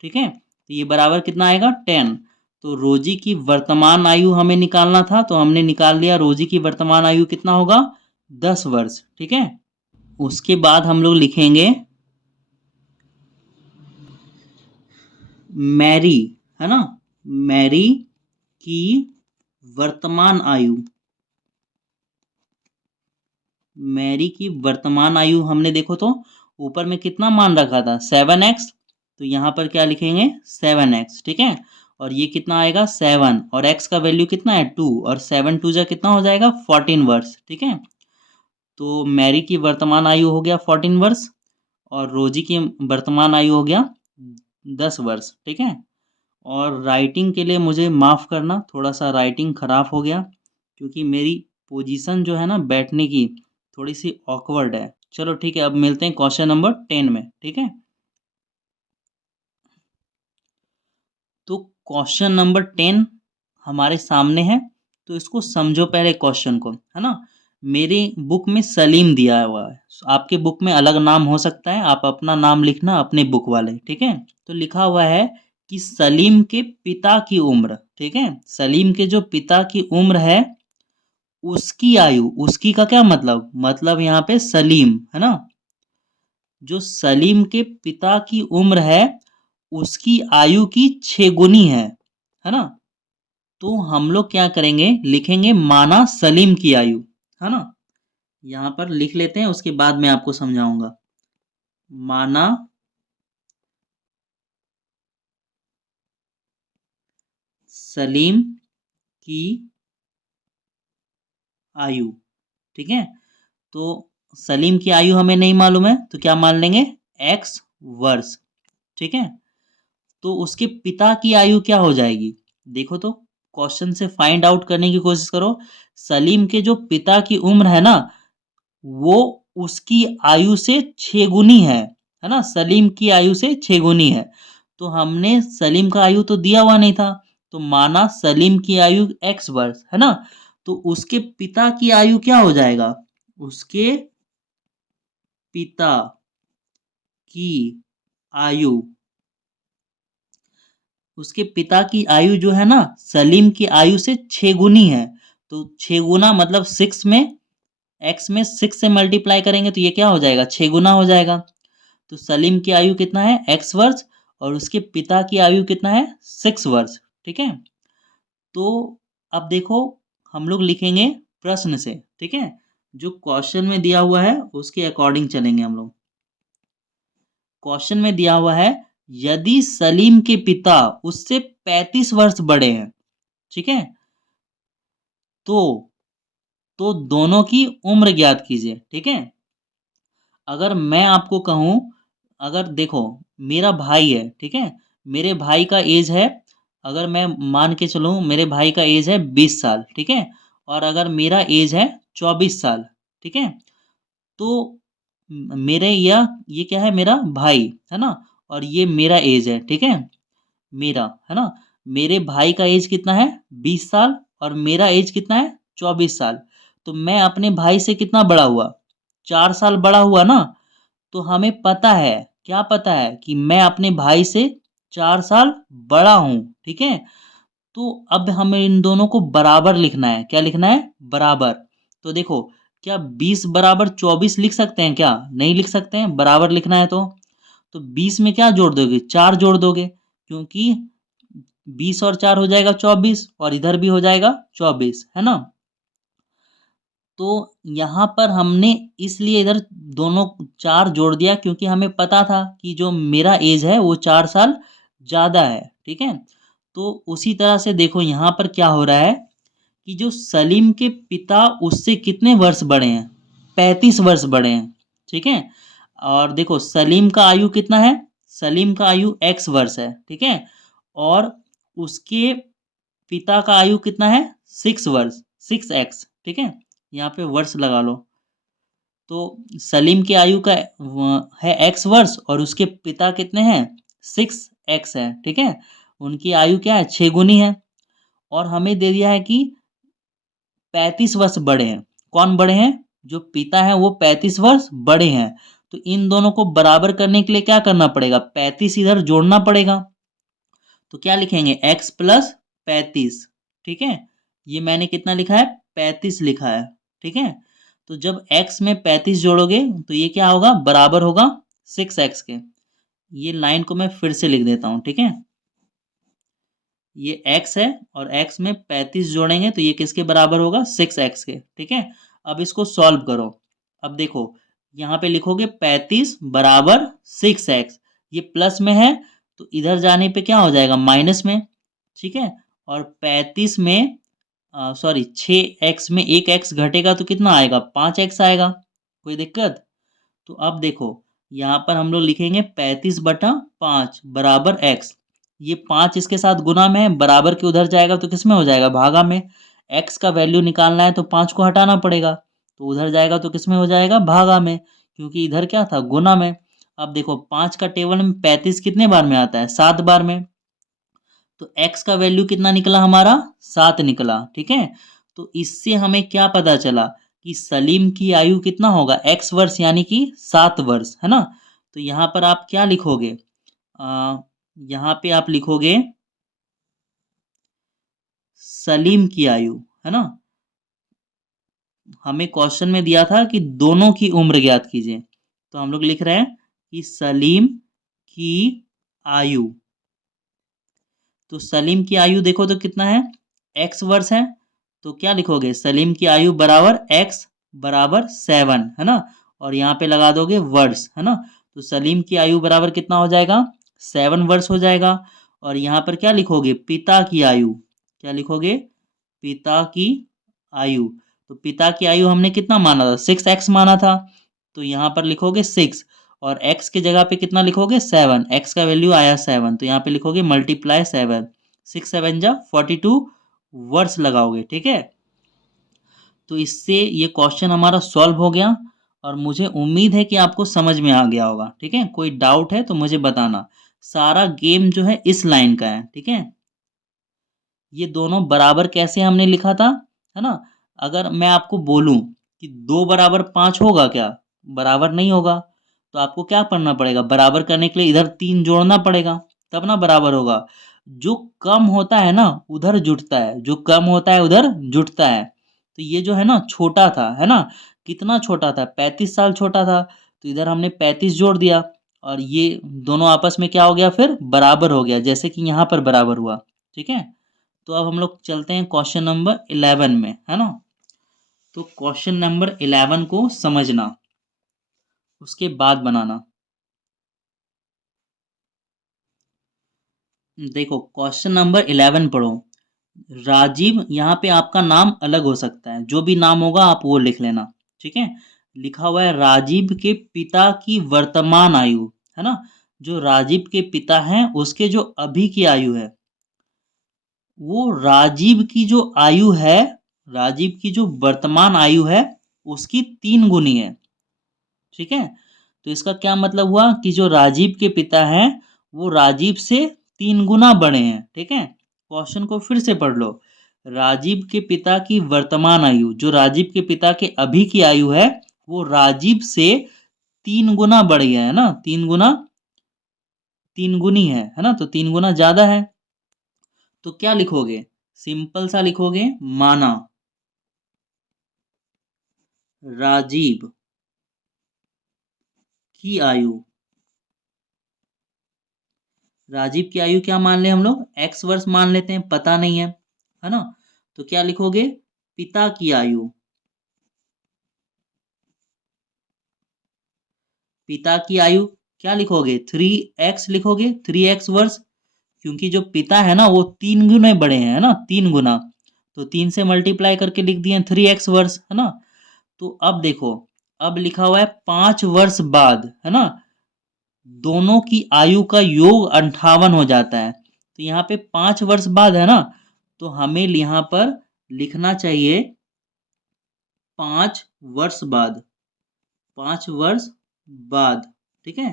ठीक है? तो ये बराबर कितना आएगा? 10। तो रोजी की वर्तमान आयु हमें निकालना था, तो हमने निकाल लिया। रोजी की वर्तमान आयु कितना होगा? 10 वर्ष, ठीक है? उसके बाद हम लोग लिखेंगे मैरी, है ना? मैरी की वर्तमान आयु, मैरी की वर्तमान आयु हमने देखो तो ऊपर में कितना मान रखा था? 7x, तो यहाँ पर क्या लिखेंगे? 7x, ठीक है? और ये कितना आएगा? 7, और x का वैल्यू कितना है? 2, और 7 2 जा कितना हो जाएगा? 14 वर्ष, ठीक है? तो मैरी की वर्तमान आयु हो गया 14 वर्ष, और रोजी की वर्तमान आयु हो गया 10 वर्ष, ठीक है? और राइटिंग के लिए मुझे माफ़ करना, थोड़ा सा राइटिंग ख़राब हो गया, क्योंकि मेरी पोजीशन जो है ना बैठने की, थोड़ी सी ऑकवर्ड है। चलो ठीक है, अब मिलते हैं क्वेश्चन नंबर 10 में, ठीक है? तो क्वेश्चन नंबर 10 हमारे सामने है, तो इसको समझो पहले क्वेश्चन को, है ना? मेरी बुक में सलीम दिया हुआ है, आपके बुक में अलग नाम हो सकता है, आप अपना नाम लिखना अपने बुक वाले, ठीक है? तो लिखा हुआ है कि सलीम के पिता की उम्र, ठीक है? सलीम के जो पिता की उम्र है उसकी आयु, उसकी का क्या मतलब यहाँ पे सलीम है ना, जो सलीम के पिता की उम्र है उसकी आयु की 6 गुनी है ना। तो हम लोग क्या करेंगे, लिखेंगे माना सलीम की आयु, है ना। यहाँ पर लिख लेते हैं, उसके बाद मैं आपको समझाऊंगा। माना सलीम की आयु, ठीक है। तो सलीम की आयु हमें नहीं मालूम है, तो क्या मान लेंगे, एक्स वर्ष, ठीक है। तो उसके पिता की आयु क्या हो जाएगी, देखो तो क्वेश्चन से फाइंड आउट करने की कोशिश करो। सलीम के जो पिता की उम्र है ना, वो उसकी आयु से 6 गुनी है ना, सलीम की आयु से 6 गुनी है। तो हमने सलीम का आयु तो दिया हुआ नहीं था, तो माना सलीम की आयु एक्स वर्ष है ना, तो उसके पिता की आयु क्या हो जाएगा, उसके पिता की आयु, उसके पिता की आयु जो है ना सलीम की आयु से 6 गुनी है। तो 6 गुना मतलब 6 में, एक्स में 6 से मल्टीप्लाई करेंगे तो ये क्या हो जाएगा, 6 गुना हो जाएगा। तो सलीम की आयु कितना है, एक्स वर्ष, और उसके पिता की आयु कितना है, 6 वर्ष, ठीक है। तो अब देखो, हम लोग लिखेंगे प्रश्न से, ठीक है। जो क्वेश्चन में दिया हुआ है उसके अकॉर्डिंग चलेंगे हम लोग। क्वेश्चन में दिया हुआ है, यदि सलीम के पिता उससे 35 वर्ष बड़े हैं, ठीक है, तो दोनों की उम्र ज्ञात कीजिए, ठीक है। अगर मैं आपको कहूं, अगर देखो मेरा भाई है, ठीक है, मेरे भाई का एज है, अगर मैं मान के चलूं मेरे भाई का एज है 20 साल, ठीक है, और अगर मेरा एज है 24 साल, ठीक है, तो मेरे या ये क्या है, मेरा भाई है ना, और ये मेरा एज है, ठीक है, मेरा है ना, मेरे भाई का एज कितना है, 20 साल, और मेरा एज कितना है, 24 साल। तो मैं अपने भाई से कितना बड़ा हुआ, 4 साल बड़ा हुआ ना। तो हमें पता है, क्या पता है, कि मैं अपने भाई से 4 साल बड़ा हूँ, ठीक है। तो अब हमें इन दोनों को बराबर लिखना है, क्या लिखना है, बराबर। तो देखो, क्या 20 = 24 लिख सकते हैं, क्या नहीं लिख सकते हैं, बराबर लिखना है तो 20 में क्या जोड़ दोगे, 4 जोड़ दोगे, क्योंकि 20 और 4 हो जाएगा 24, और इधर भी हो जाएगा 24, है ना। तो यहाँ पर हमने इसलिए इधर दोनों 4 जोड़ दिया, क्योंकि हमें पता था कि जो मेरा एज है वो 4 साल ज़्यादा है, ठीक है। तो उसी तरह से देखो यहाँ पर क्या हो रहा है, कि जो सलीम के पिता उससे कितने वर्ष बड़े हैं, 35 वर्ष बड़े हैं, ठीक है। और देखो सलीम का आयु कितना है, सलीम का आयु एक्स वर्ष है, ठीक है, और उसके पिता का आयु कितना है, 6 वर्ष, 6x, ठीक है, यहाँ पे वर्ष लगा लो। तो सलीम की आयु का है एक्स वर्ष, और उसके पिता कितने हैं, 6x है, ठीक है। उनकी आयु क्या है, 6 गुनी है, और हमें दे दिया है कि 35 वर्ष बड़े हैं। कौन बड़े हैं, जो पिता है वो 35 वर्ष बड़े हैं। तो इन दोनों को बराबर करने के लिए क्या करना पड़ेगा, 35 इधर जोड़ना पड़ेगा। तो क्या लिखेंगे, x + 35, ठीक है। ये मैंने कितना लिखा है, 35 लिखा है, ठीक है। तो जब x में 35 जोड़ोगे तो ये क्या होगा, बराबर होगा 6x के। ये लाइन को मैं फिर से लिख देता हूँ, ठीक है। ये x है, और x में 35 जोड़ेंगे तो ये किसके बराबर होगा, 6x के, ठीक है। अब इसको सॉल्व करो। अब देखो, यहाँ पे लिखोगे 35 बराबर 6x, ये प्लस में है, तो इधर जाने पे क्या हो जाएगा, माइनस में, ठीक है। और 35 में सॉरी 6x में एक x घटेगा तो कितना आएगा, 5x आएगा, कोई दिक्कत। तो अब देखो, यहाँ पर हम लोग लिखेंगे 35/5 बराबर x। ये 5 इसके साथ गुना में है, बराबर के उधर जाएगा तो किस में हो जाएगा, भागा में। x का वैल्यू निकालना है तो 5 को हटाना पड़ेगा, तो उधर जाएगा तो किस में हो जाएगा, भागा में, क्योंकि इधर क्या था, गुना में। अब देखो 5 का टेबल में 35 कितने बार में आता है, 7 बार में। तो x का वैल्यू कितना निकला हमारा, 7 निकला, ठीक है। तो इससे हमें क्या पता चला, कि सलीम की आयु कितना होगा, x वर्ष, यानी कि 7 वर्ष, है ना। तो यहाँ पर आप क्या लिखोगे, यहाँ पे आप लिखोगे सलीम की आयु, है ना। हमें क्वेश्चन में दिया था कि दोनों की उम्र ज्ञात कीजिए, तो हम लोग लिख रहे हैं कि सलीम की आयु। तो सलीम की आयु देखो तो कितना है, x वर्ष है। तो क्या लिखोगे, सलीम की आयु बराबर x बराबर 7, है ना, और यहाँ पे लगा दोगे वर्ष, है ना। तो सलीम की आयु बराबर कितना हो जाएगा, 7 वर्ष हो जाएगा। और यहाँ पर क्या लिखोगे, पिता की आयु, क्या लिखोगे, पिता की आयु। तो पिता की आयु हमने कितना माना था, 6x माना था। तो यहाँ पर लिखोगे 6, और x की जगह पे कितना लिखोगे, 7, x का वैल्यू आया 7, तो यहाँ पे लिखोगे मल्टीप्लाई 7, 6 7 जा 42 वर्ष लगाओगे, ठीक है। तो इससे ये क्वेश्चन हमारा सॉल्व हो गया, और मुझे उम्मीद है कि आपको समझ में आ गया होगा, ठीक है। कोई डाउट है तो मुझे बताना। सारा गेम जो है इस लाइन का है, ठीक है। ये दोनों बराबर कैसे हमने लिखा था, है ना। अगर मैं आपको बोलूं कि 2 बराबर 5 होगा क्या, बराबर नहीं होगा। तो आपको क्या करना पड़ेगा, बराबर करने के लिए इधर 3 जोड़ना पड़ेगा, तब ना बराबर होगा। जो कम होता है ना उधर जुटता है, जो कम होता है उधर जुटता है। तो ये जो है ना छोटा था, है ना, कितना छोटा था, 35 साल छोटा था। तो इधर हमने 35 जोड़ दिया, और ये दोनों आपस में क्या हो गया, फिर बराबर हो गया, जैसे कि यहाँ पर बराबर हुआ, ठीक है। तो अब हम लोग चलते हैं क्वेश्चन नंबर 11 में, है ना। तो क्वेश्चन नंबर 11 को समझना, उसके बाद बनाना। देखो क्वेश्चन नंबर 11 पढ़ो। राजीव, यहाँ पे आपका नाम अलग हो सकता है, जो भी नाम होगा आप वो लिख लेना, ठीक है। लिखा हुआ है राजीव के पिता की वर्तमान आयु, है ना। जो राजीव के पिता हैं उसके जो अभी की आयु है, वो राजीव की जो आयु है, राजीव की जो वर्तमान आयु है उसकी 3 गुनी है, ठीक है। तो इसका क्या मतलब हुआ कि जो राजीव के पिता हैं वो राजीव से 3 गुना बड़े हैं, ठीक है। क्वेश्चन को फिर से पढ़ लो। राजीव के पिता की वर्तमान आयु, जो राजीव के पिता के अभी की आयु है, वो राजीव से 3 गुना बड़ी है ना, 3 गुना, 3 गुनी है ना, तो 3 गुना ज्यादा है। तो क्या लिखोगे, सिंपल सा लिखोगे, माना राजीव की आयु, राजीव की आयु क्या मान ले हम लोग, x वर्ष मान लेते हैं, पता नहीं है ना। तो क्या लिखोगे, पिता की आयु, पिता की आयु क्या लिखोगे, 3x लिखोगे, 3x वर्ष, क्योंकि जो पिता है ना वो 3 गुने बड़े हैं, है ना, 3 गुना। तो 3 से मल्टीप्लाई करके लिख दिए 3x वर्ष, है ना। तो अब देखो, अब लिखा हुआ है 5 वर्ष बाद, है ना, दोनों की आयु का योग 58 हो जाता है। तो यहाँ पे 5 वर्ष बाद है ना, तो हमें यहाँ पर लिखना चाहिए 5 वर्ष बाद, 5 वर्ष बाद, ठीक है।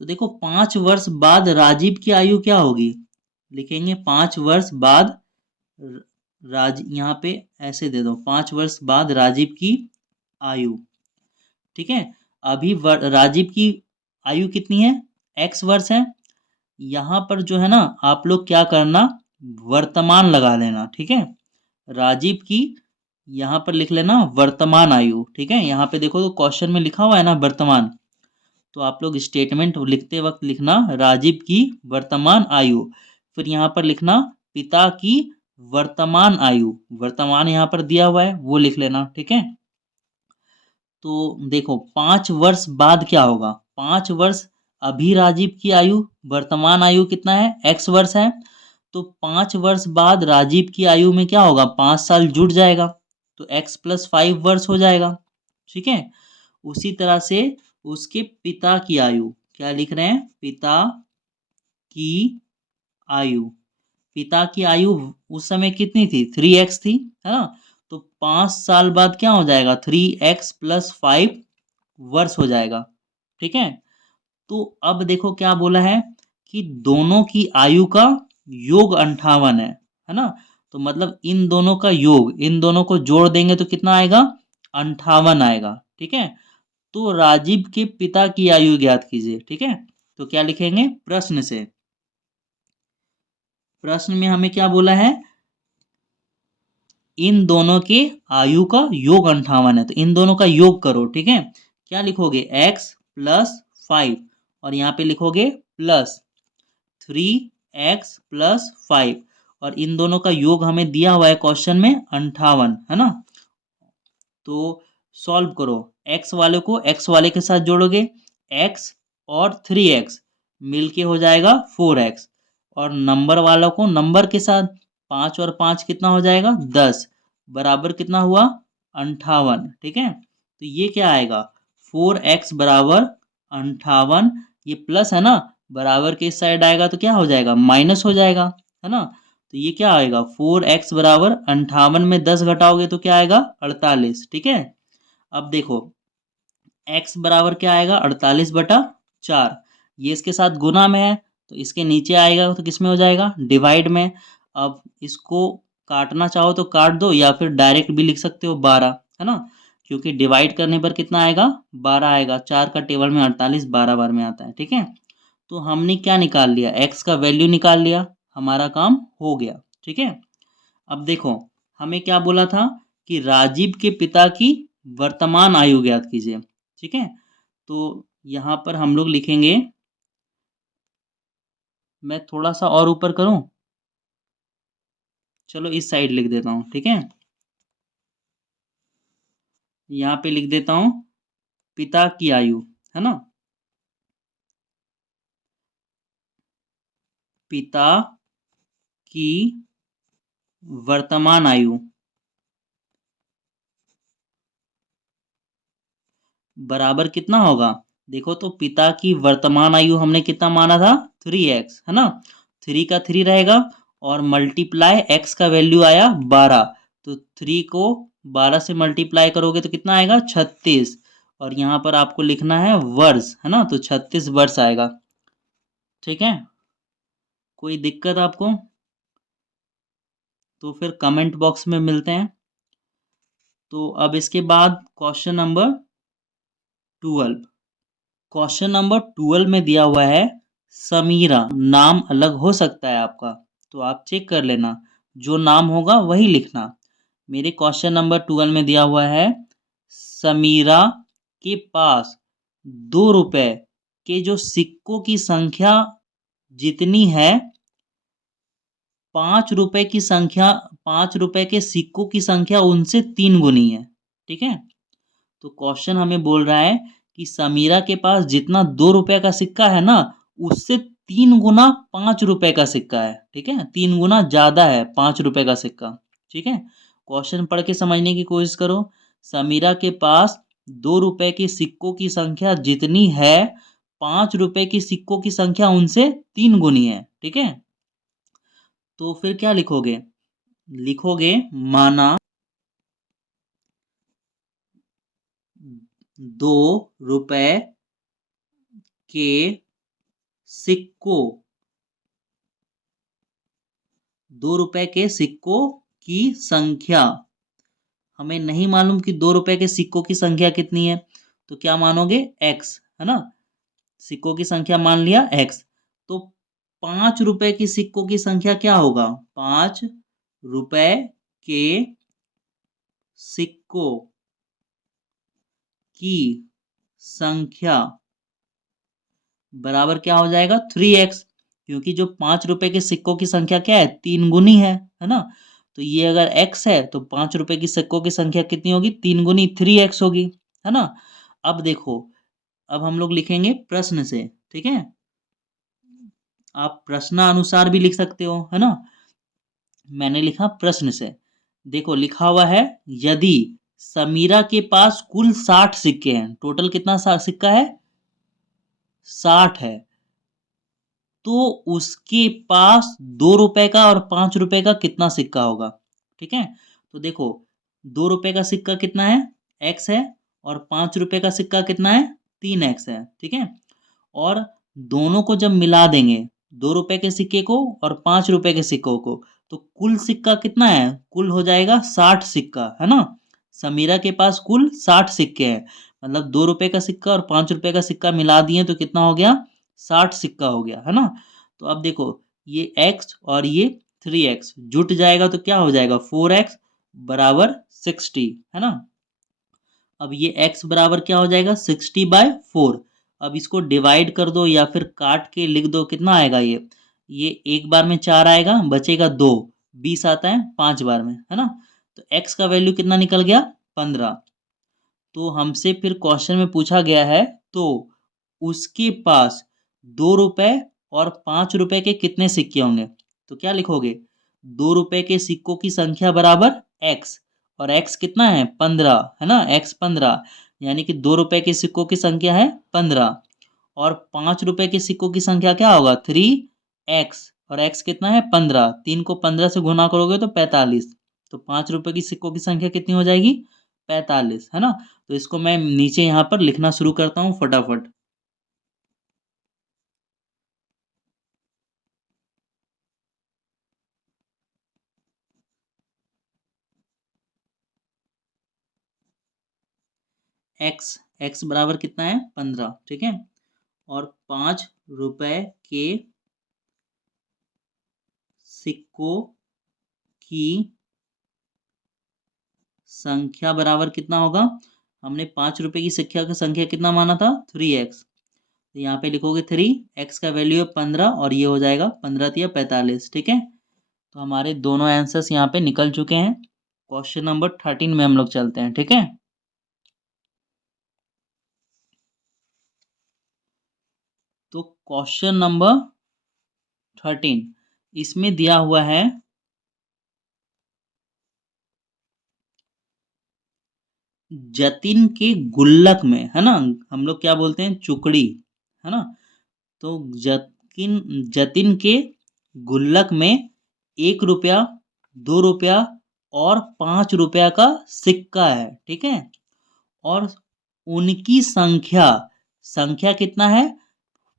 तो देखो 5 वर्ष बाद राजीव की आयु क्या होगी, लिखेंगे 5 वर्ष बाद, राज यहाँ पे ऐसे दे दो, 5 वर्ष बाद राजीव की आयु, ठीक है। अभी राजीव की आयु कितनी है, x वर्ष है। यहाँ पर जो है ना आप लोग क्या करना, वर्तमान लगा लेना, ठीक है। राजीव की यहाँ पर लिख लेना वर्तमान आयु, ठीक है। यहाँ पे देखो तो क्वेश्चन में लिखा हुआ है ना वर्तमान, तो आप लोग स्टेटमेंट लिखते वक्त लिखना राजीव की वर्तमान आयु, फिर यहाँ पर लिखना पिता की वर्तमान आयु, वर्तमान यहाँ पर दिया हुआ है वो लिख लेना, ठीक है। तो देखो 5 वर्ष बाद क्या होगा, 5 वर्ष, अभी राजीव की आयु, वर्तमान आयु कितना है, x वर्ष है। तो 5 वर्ष बाद राजीव की आयु में क्या होगा, 5 साल जुड़ जाएगा, तो x + 5 वर्ष हो जाएगा, ठीक है। उसी तरह से उसके पिता की आयु, क्या लिख रहे हैं, पिता की आयु, पिता की आयु उस समय कितनी थी, 3x थी, है ना। तो 5 साल बाद क्या हो जाएगा, 3x + 5 वर्ष हो जाएगा, ठीक है। तो अब देखो क्या बोला है कि दोनों की आयु का योग 58 है ना। तो मतलब इन दोनों का योग, इन दोनों को जोड़ देंगे तो कितना आएगा, 58 आएगा, ठीक है। तो राजीव के पिता की आयु ज्ञात कीजिए, ठीक है। तो क्या लिखेंगे, प्रश्न से, प्रश्न में हमें क्या बोला है, इन दोनों के आयु का योग 58 है, तो इन दोनों का योग करो। ठीक है, क्या लिखोगे, x प्लस 5 और यहाँ पे लिखोगे प्लस 3x+5 और इन दोनों का योग हमें दिया हुआ है क्वेश्चन में 58, है ना। तो सॉल्व करो, x वाले को x वाले के साथ जोड़ोगे, x और 3x मिलके हो जाएगा 4x और नंबर वालों को नंबर के साथ 5 और 5 कितना हो जाएगा 10 बराबर कितना हुआ 58। ठीक है, तो ये क्या आएगा 4x बराबर 58, ये प्लस है ना, बराबर के इस साइड आएगा तो क्या हो जाएगा माइनस हो जाएगा, है ना। तो ये क्या आएगा 4x बराबर 58 में 10 घटाओगे तो क्या आएगा 48। ठीक है, अब देखो x बराबर क्या आएगा 48/4, ये इसके साथ गुना में है तो इसके नीचे आएगा तो किस में हो जाएगा डिवाइड में। अब इसको काटना चाहो तो काट दो या फिर डायरेक्ट भी लिख सकते हो 12, है ना, क्योंकि डिवाइड करने पर कितना आएगा 12 आएगा, 4 का टेबल में 48 12 बार में आता है। ठीक है, तो हमने क्या निकाल लिया, x का वैल्यू निकाल लिया, हमारा काम हो गया। ठीक है, अब देखो हमें क्या बोला था कि राजीव के पिता की वर्तमान आयु ज्ञात कीजिए। ठीक है, तो यहाँ पर हम लोग लिखेंगे, मैं थोड़ा सा और ऊपर करूं, चलो इस साइड लिख देता हूँ। ठीक है, यहाँ पे लिख देता हूँ पिता की आयु, है ना, पिता की वर्तमान आयु बराबर कितना होगा, देखो तो पिता की वर्तमान आयु हमने कितना माना था 3x, है ना, 3 का 3 रहेगा और मल्टीप्लाई x का वैल्यू आया 12, तो 3 को 12 से मल्टीप्लाई करोगे तो कितना आएगा 36 और यहाँ पर आपको लिखना है वर्ष, है ना, तो 36 वर्ष आएगा। ठीक है, कोई दिक्कत आपको, तो फिर कमेंट बॉक्स में मिलते हैं। तो अब इसके बाद क्वेश्चन नंबर 12, क्वेश्चन नंबर 12 में दिया हुआ है समीरा, नाम अलग हो सकता है आपका, तो आप चेक कर लेना, जो नाम होगा वही लिखना। मेरे क्वेश्चन नंबर 12 में दिया हुआ है समीरा के पास 2 रुपए के जो सिक्कों की संख्या जितनी है 5 रुपए की संख्या, 5 रुपए के सिक्कों की संख्या उनसे 3 गुनी है। ठीक है, तो क्वेश्चन हमें बोल रहा है कि समीरा के पास जितना 2 रुपए का सिक्का है ना उससे 3 गुना 5 रुपए का सिक्का है। ठीक है, 3 गुना ज्यादा है 5 रुपए का सिक्का। ठीक है, क्वेश्चन पढ़ के समझने की कोशिश करो, समीरा के पास 2 रुपए के सिक्कों की संख्या जितनी है 5 रुपए की सिक्कों की संख्या उनसे 3 गुनी है। ठीक है, तो फिर क्या लिखोगे, लिखोगे माना 2 रुपए के सिक्कों, 2 रुपए के सिक्कों की संख्या, हमें नहीं मालूम कि 2 रुपए के सिक्कों की संख्या कितनी है, तो क्या मानोगे x, है ना, सिक्कों की संख्या मान लिया x, तो 5 रुपए की सिक्कों की संख्या क्या होगा 5 रुपए के सिक्कों की संख्या बराबर क्या हो जाएगा 3x, क्योंकि जो 5 रुपए के सिक्कों की संख्या क्या है 3 गुनी है ना, तो ये अगर x है तो 5 रुपए की सिक्कों की संख्या कितनी होगी 3 गुनी 3x होगी, है ना। अब देखो, अब हम लोग लिखेंगे प्रश्न से। ठीक है, आप प्रश्नानुसार भी लिख सकते हो, है ना, मैंने लिखा प्रश्न से। देखो लिखा हुआ है यदि समीरा के पास कुल 60 सिक्के हैं, टोटल कितना सिक्का है 60 है, तो उसके पास 2 रुपए का और 5 रुपए का कितना सिक्का होगा। ठीक है, तो देखो 2 रुपए का सिक्का कितना है x है और 5 रुपए का सिक्का कितना है 3x है। ठीक है, और दोनों को जब मिला देंगे 2 रुपए के सिक्के को और 5 रुपए के सिक्कों को, तो कुल सिक्का कितना है, कुल हो जाएगा 60 सिक्का, है ना। समीरा के पास कुल 60 सिक्के हैं, मतलब 2 रुपए का सिक्का और 5 रुपए का सिक्का मिला दिए तो कितना हो गया 60 सिक्का हो गया, है ना। तो अब देखो ये x और ये 3x जुट जाएगा तो क्या हो जाएगा 4x, बराबर 60, है ना। अब ये x बराबर क्या हो जाएगा 60/4। अब इसको डिवाइड कर दो या फिर काट के लिख दो, कितना आएगा ये एक बार में 4 आएगा, बचेगा 2, 20 आता है 5 बार में, है ना। तो x का वैल्यू कितना निकल गया 15। तो हमसे फिर क्वेश्चन में पूछा गया है, तो उसके पास 2 रुपए और 5 रुपए के कितने सिक्के होंगे। तो क्या लिखोगे, 2 रुपए के सिक्कों की संख्या बराबर x, और x कितना है 15, है ना, x 15, यानी कि 2 रुपए के सिक्कों की संख्या है 15, और 5 रुपए के सिक्कों की संख्या क्या होगा 3x, और x कितना है 15, 3 को 15 से गुना करोगे तो 45। तो 5 रुपए की सिक्कों की संख्या कितनी हो जाएगी 45, है ना। तो इसको मैं नीचे यहाँ पर लिखना शुरू करता हूँ फटाफट। x बराबर कितना है 15, ठीक है। और 5 रुपए के सिक्कों की संख्या बराबर कितना होगा, हमने 5 रुपए की सिक्का का संख्या कितना माना था 3x। तो यहाँ पे लिखोगे 3, x का वैल्यू है 15 और ये हो जाएगा 15×3=45, ठीक है। तो हमारे दोनों आंसर्स यहाँ पे निकल चुके हैं। क्वेश्चन नंबर 13 में हम लोग चलते हैं, ठीक है। तो क्वेश्चन नंबर 13 इसमें दिया हुआ है, जतिन के गुल्लक में, है ना, हम लोग क्या बोलते हैं चुकड़ी, है ना। तो जतिन के गुल्लक में 1 रुपया, 2 रुपया और 5 रुपया का सिक्का है, ठीक है। और उनकी संख्या, संख्या कितना है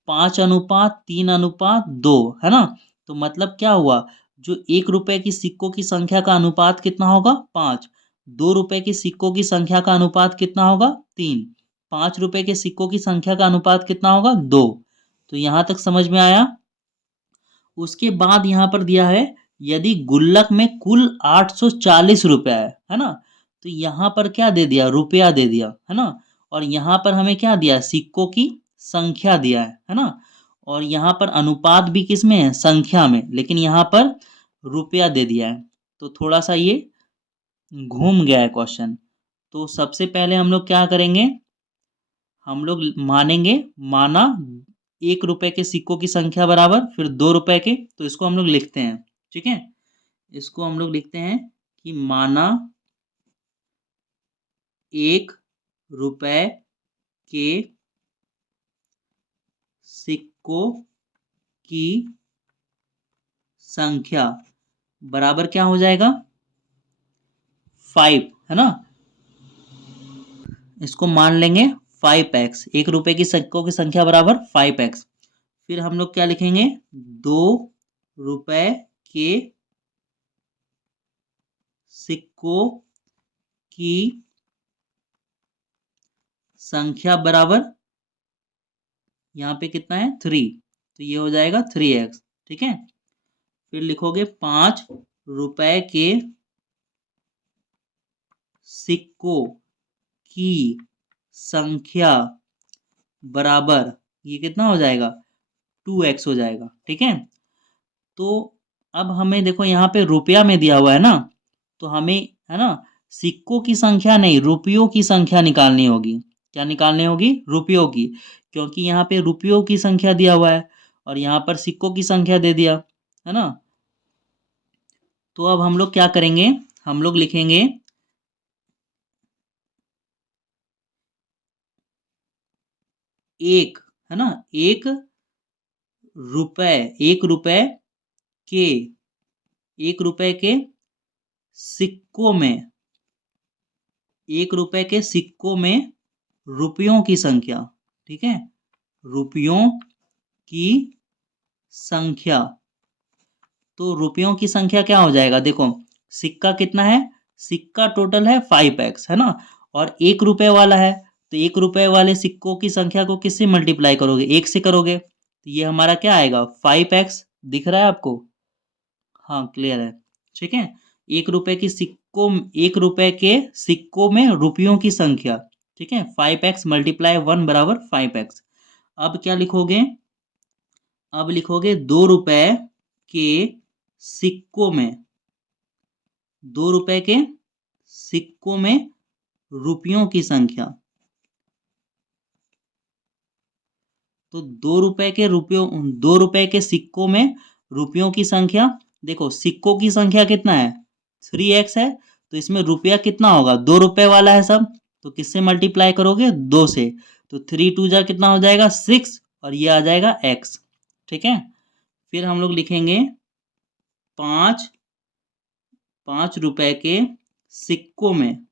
5:3:2, है ना। तो मतलब क्या हुआ, जो 1 रुपए की सिक्कों की संख्या का अनुपात कितना होगा 5, 2 रुपए के सिक्कों की संख्या का अनुपात कितना होगा 3, 5 रुपए के सिक्कों की संख्या का अनुपात कितना होगा 2। तो यहां तक समझ में आया। उसके बाद यहाँ पर दिया है, यदि गुल्लक में कुल 840 रुपया है ना। तो यहाँ पर क्या दे दिया, रुपया दे दिया, है ना। और यहाँ पर हमें क्या दिया, सिक्कों की संख्या दिया है ना। और यहाँ पर अनुपात भी किस में है, संख्या में, लेकिन यहाँ पर रुपया दे दिया है। तो थोड़ा सा ये घूम गया है क्वेश्चन। तो सबसे पहले हम लोग क्या करेंगे, हम लोग मानेंगे, माना 1 रुपए के सिक्कों की संख्या बराबर, फिर 2 रुपए के, तो इसको हम लोग लिखते हैं, ठीक है। इसको हम लोग लिखते हैं कि माना 1 रुपए के सिक्कों की संख्या बराबर क्या हो जाएगा 5, है ना। इसको मान लेंगे 5x, 1 रुपए की सिक्कों की संख्या बराबर 5x। फिर हम लोग क्या लिखेंगे, 2 रुपए के सिक्कों की संख्या बराबर, यहाँ पे कितना है 3, तो ये हो जाएगा 3x, ठीक है। फिर लिखोगे 5 रुपए के सिक्कों की संख्या बराबर, ये कितना हो जाएगा 2x हो जाएगा, ठीक है। तो अब हमें देखो यहाँ पे रुपया में दिया हुआ है ना, तो हमें, है ना, सिक्कों की संख्या नहीं रुपयों की संख्या निकालनी होगी। क्या निकालनी होगी, रुपयों की, क्योंकि यहाँ पे रुपयों की संख्या दिया हुआ है और यहाँ पर सिक्कों की संख्या दे दिया, है ना। तो अब हम लोग क्या करेंगे, हम लोग लिखेंगे एक, है ना, 1 रुपए, 1 रुपए के, 1 रुपए के सिक्कों में, 1 रुपए के सिक्कों में रुपयों की संख्या, ठीक है, रुपयों की संख्या। तो रुपयों की संख्या क्या हो जाएगा, देखो सिक्का कितना है, सिक्का टोटल है 5x, है ना, और 1 रुपए वाला है, तो 1 रुपए वाले सिक्कों की संख्या को किससे मल्टीप्लाई करोगे, 1 से करोगे, तो ये हमारा क्या आएगा 5x, दिख रहा है आपको, हाँ क्लियर है, ठीक है। एक रुपए के सिक्कों में रुपयों की संख्या, ठीक है, 5x मल्टीप्लाई 1 बराबर 5x। अब क्या लिखोगे? अब लिखोगे 2 रुपए के सिक्कों में, 2 रुपए के सिक्कों में रुपयों की संख्या। तो 2 रुपए के सिक्कों में रुपयों की संख्या, देखो सिक्कों की संख्या कितना है, 3x है, तो इसमें रुपया कितना होगा, 2 रुपए वाला है सब, तो किससे मल्टीप्लाई करोगे, 2 से, तो 3 2 जा कितना हो जाएगा 6, और ये आ जाएगा x, ठीक है। फिर हम लोग लिखेंगे 5 रुपए के सिक्कों में,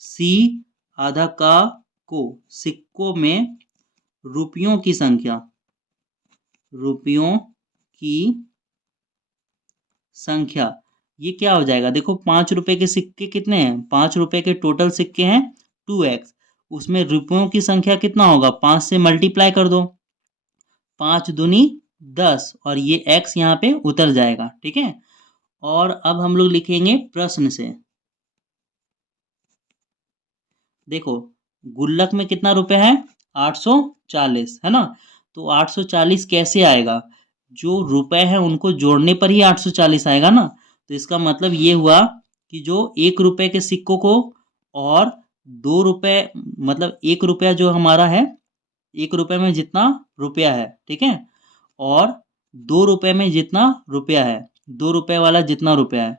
सी आधा का को, सिक्कों में रुपयों की संख्या, रुपयों की संख्या, ये क्या हो जाएगा, देखो 5 रुपए के सिक्के कितने हैं, 5 रुपए के टोटल सिक्के हैं 2x, उसमें रुपयों की संख्या कितना होगा, 5 से मल्टीप्लाई कर दो, 5 दूनी 10, और ये x यहाँ पे उतर जाएगा, ठीक है। और अब हम लोग लिखेंगे प्रश्न से, देखो गुल्लक में कितना रुपए है, 840 है ना, तो 840 कैसे आएगा, जो रुपए हैं उनको जोड़ने पर ही 840 आएगा ना, तो इसका मतलब ये हुआ कि जो 1 रुपए के सिक्कों को और 2 रुपए, मतलब 1 रुपया जो हमारा है, 1 रुपए में जितना रुपया है, ठीक है, और 2 रुपए में जितना रुपया है, 2 रुपए वाला जितना रुपया है,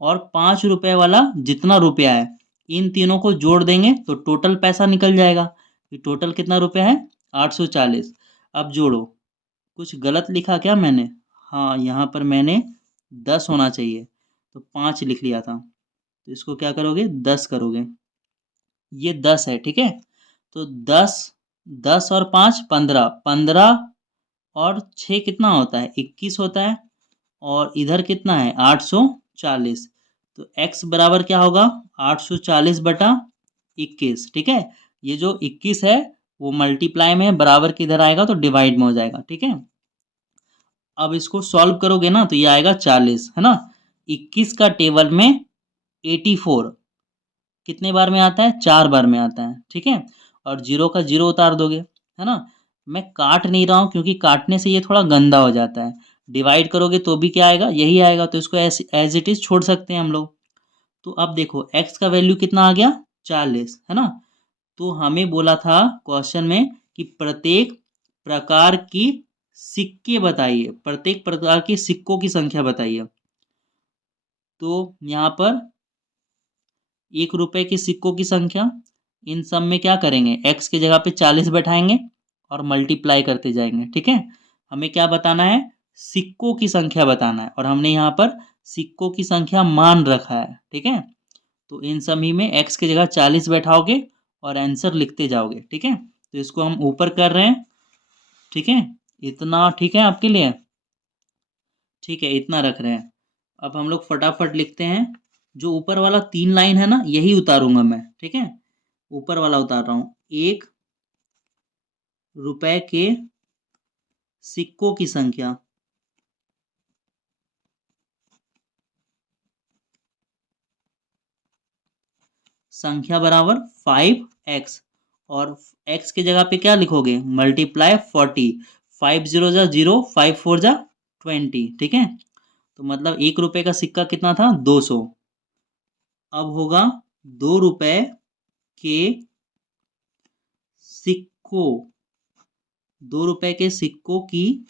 और 5 रुपए वाला जितना रुपया है, इन तीनों को जोड़ देंगे तो टोटल पैसा निकल जाएगा। ये टोटल कितना रुपया है, 840। अब जोड़ो, कुछ गलत लिखा क्या मैंने, हाँ यहाँ पर मैंने 10 होना चाहिए, तो 5 लिख लिया था, तो इसको क्या करोगे, 10 करोगे, ये 10 है, ठीक है। तो 10, 10 और 5 15, 15 और 6 कितना होता है, 21 होता है, और इधर कितना है 840, तो x बराबर क्या होगा, 840/21, ठीक है। ये जो 21 है वो मल्टीप्लाई में बराबर किधर आएगा, तो डिवाइड में हो जाएगा, ठीक है। अब इसको सॉल्व करोगे ना तो ये आएगा 40, है ना। 21 का टेबल में 84 कितने बार में आता है, 4 बार में आता है, ठीक है। और 0 का 0 उतार दोगे, है ना। मैं काट नहीं रहा हूँ क्योंकि काटने से ये थोड़ा गंदा हो जाता है, डिवाइड करोगे तो भी क्या आएगा, यही आएगा, तो इसको एज इट इज छोड़ सकते हैं हम लोग। तो अब देखो x का वैल्यू कितना आ गया, 40, है ना। तो हमें बोला था क्वेश्चन में कि प्रत्येक प्रकार की सिक्के बताइए, प्रत्येक प्रकार के सिक्कों की संख्या बताइए। तो यहाँ पर 1 रुपए के सिक्कों की संख्या, इन सब में क्या करेंगे, x की जगह पे 40 बैठाएंगे और मल्टीप्लाई करते जाएंगे, ठीक है। हमें क्या बताना है, सिक्कों की संख्या बताना है, और हमने यहाँ पर सिक्कों की संख्या मान रखा है, ठीक है। तो इन सभी में x की जगह 40 बैठाओगे और आंसर लिखते जाओगे, ठीक है। तो इसको हम ऊपर कर रहे हैं, ठीक है, इतना ठीक है आपके लिए, ठीक है, इतना रख रहे हैं। अब हम लोग फटाफट लिखते हैं, जो ऊपर वाला 3 लाइन है ना यही उतारूंगा मैं, ठीक है, ऊपर वाला उतार रहा हूँ, 1 रुपए के सिक्कों की संख्या, संख्या बराबर 5x, और x की जगह पे क्या लिखोगे, मल्टीप्लाई 40, 5 0 जा 0, 5 4 जा 20, ठीक है। तो मतलब 1 रुपए का सिक्का कितना था, 200। अब होगा 2 रुपए के सिक्कों, 2 रुपए के सिक्कों की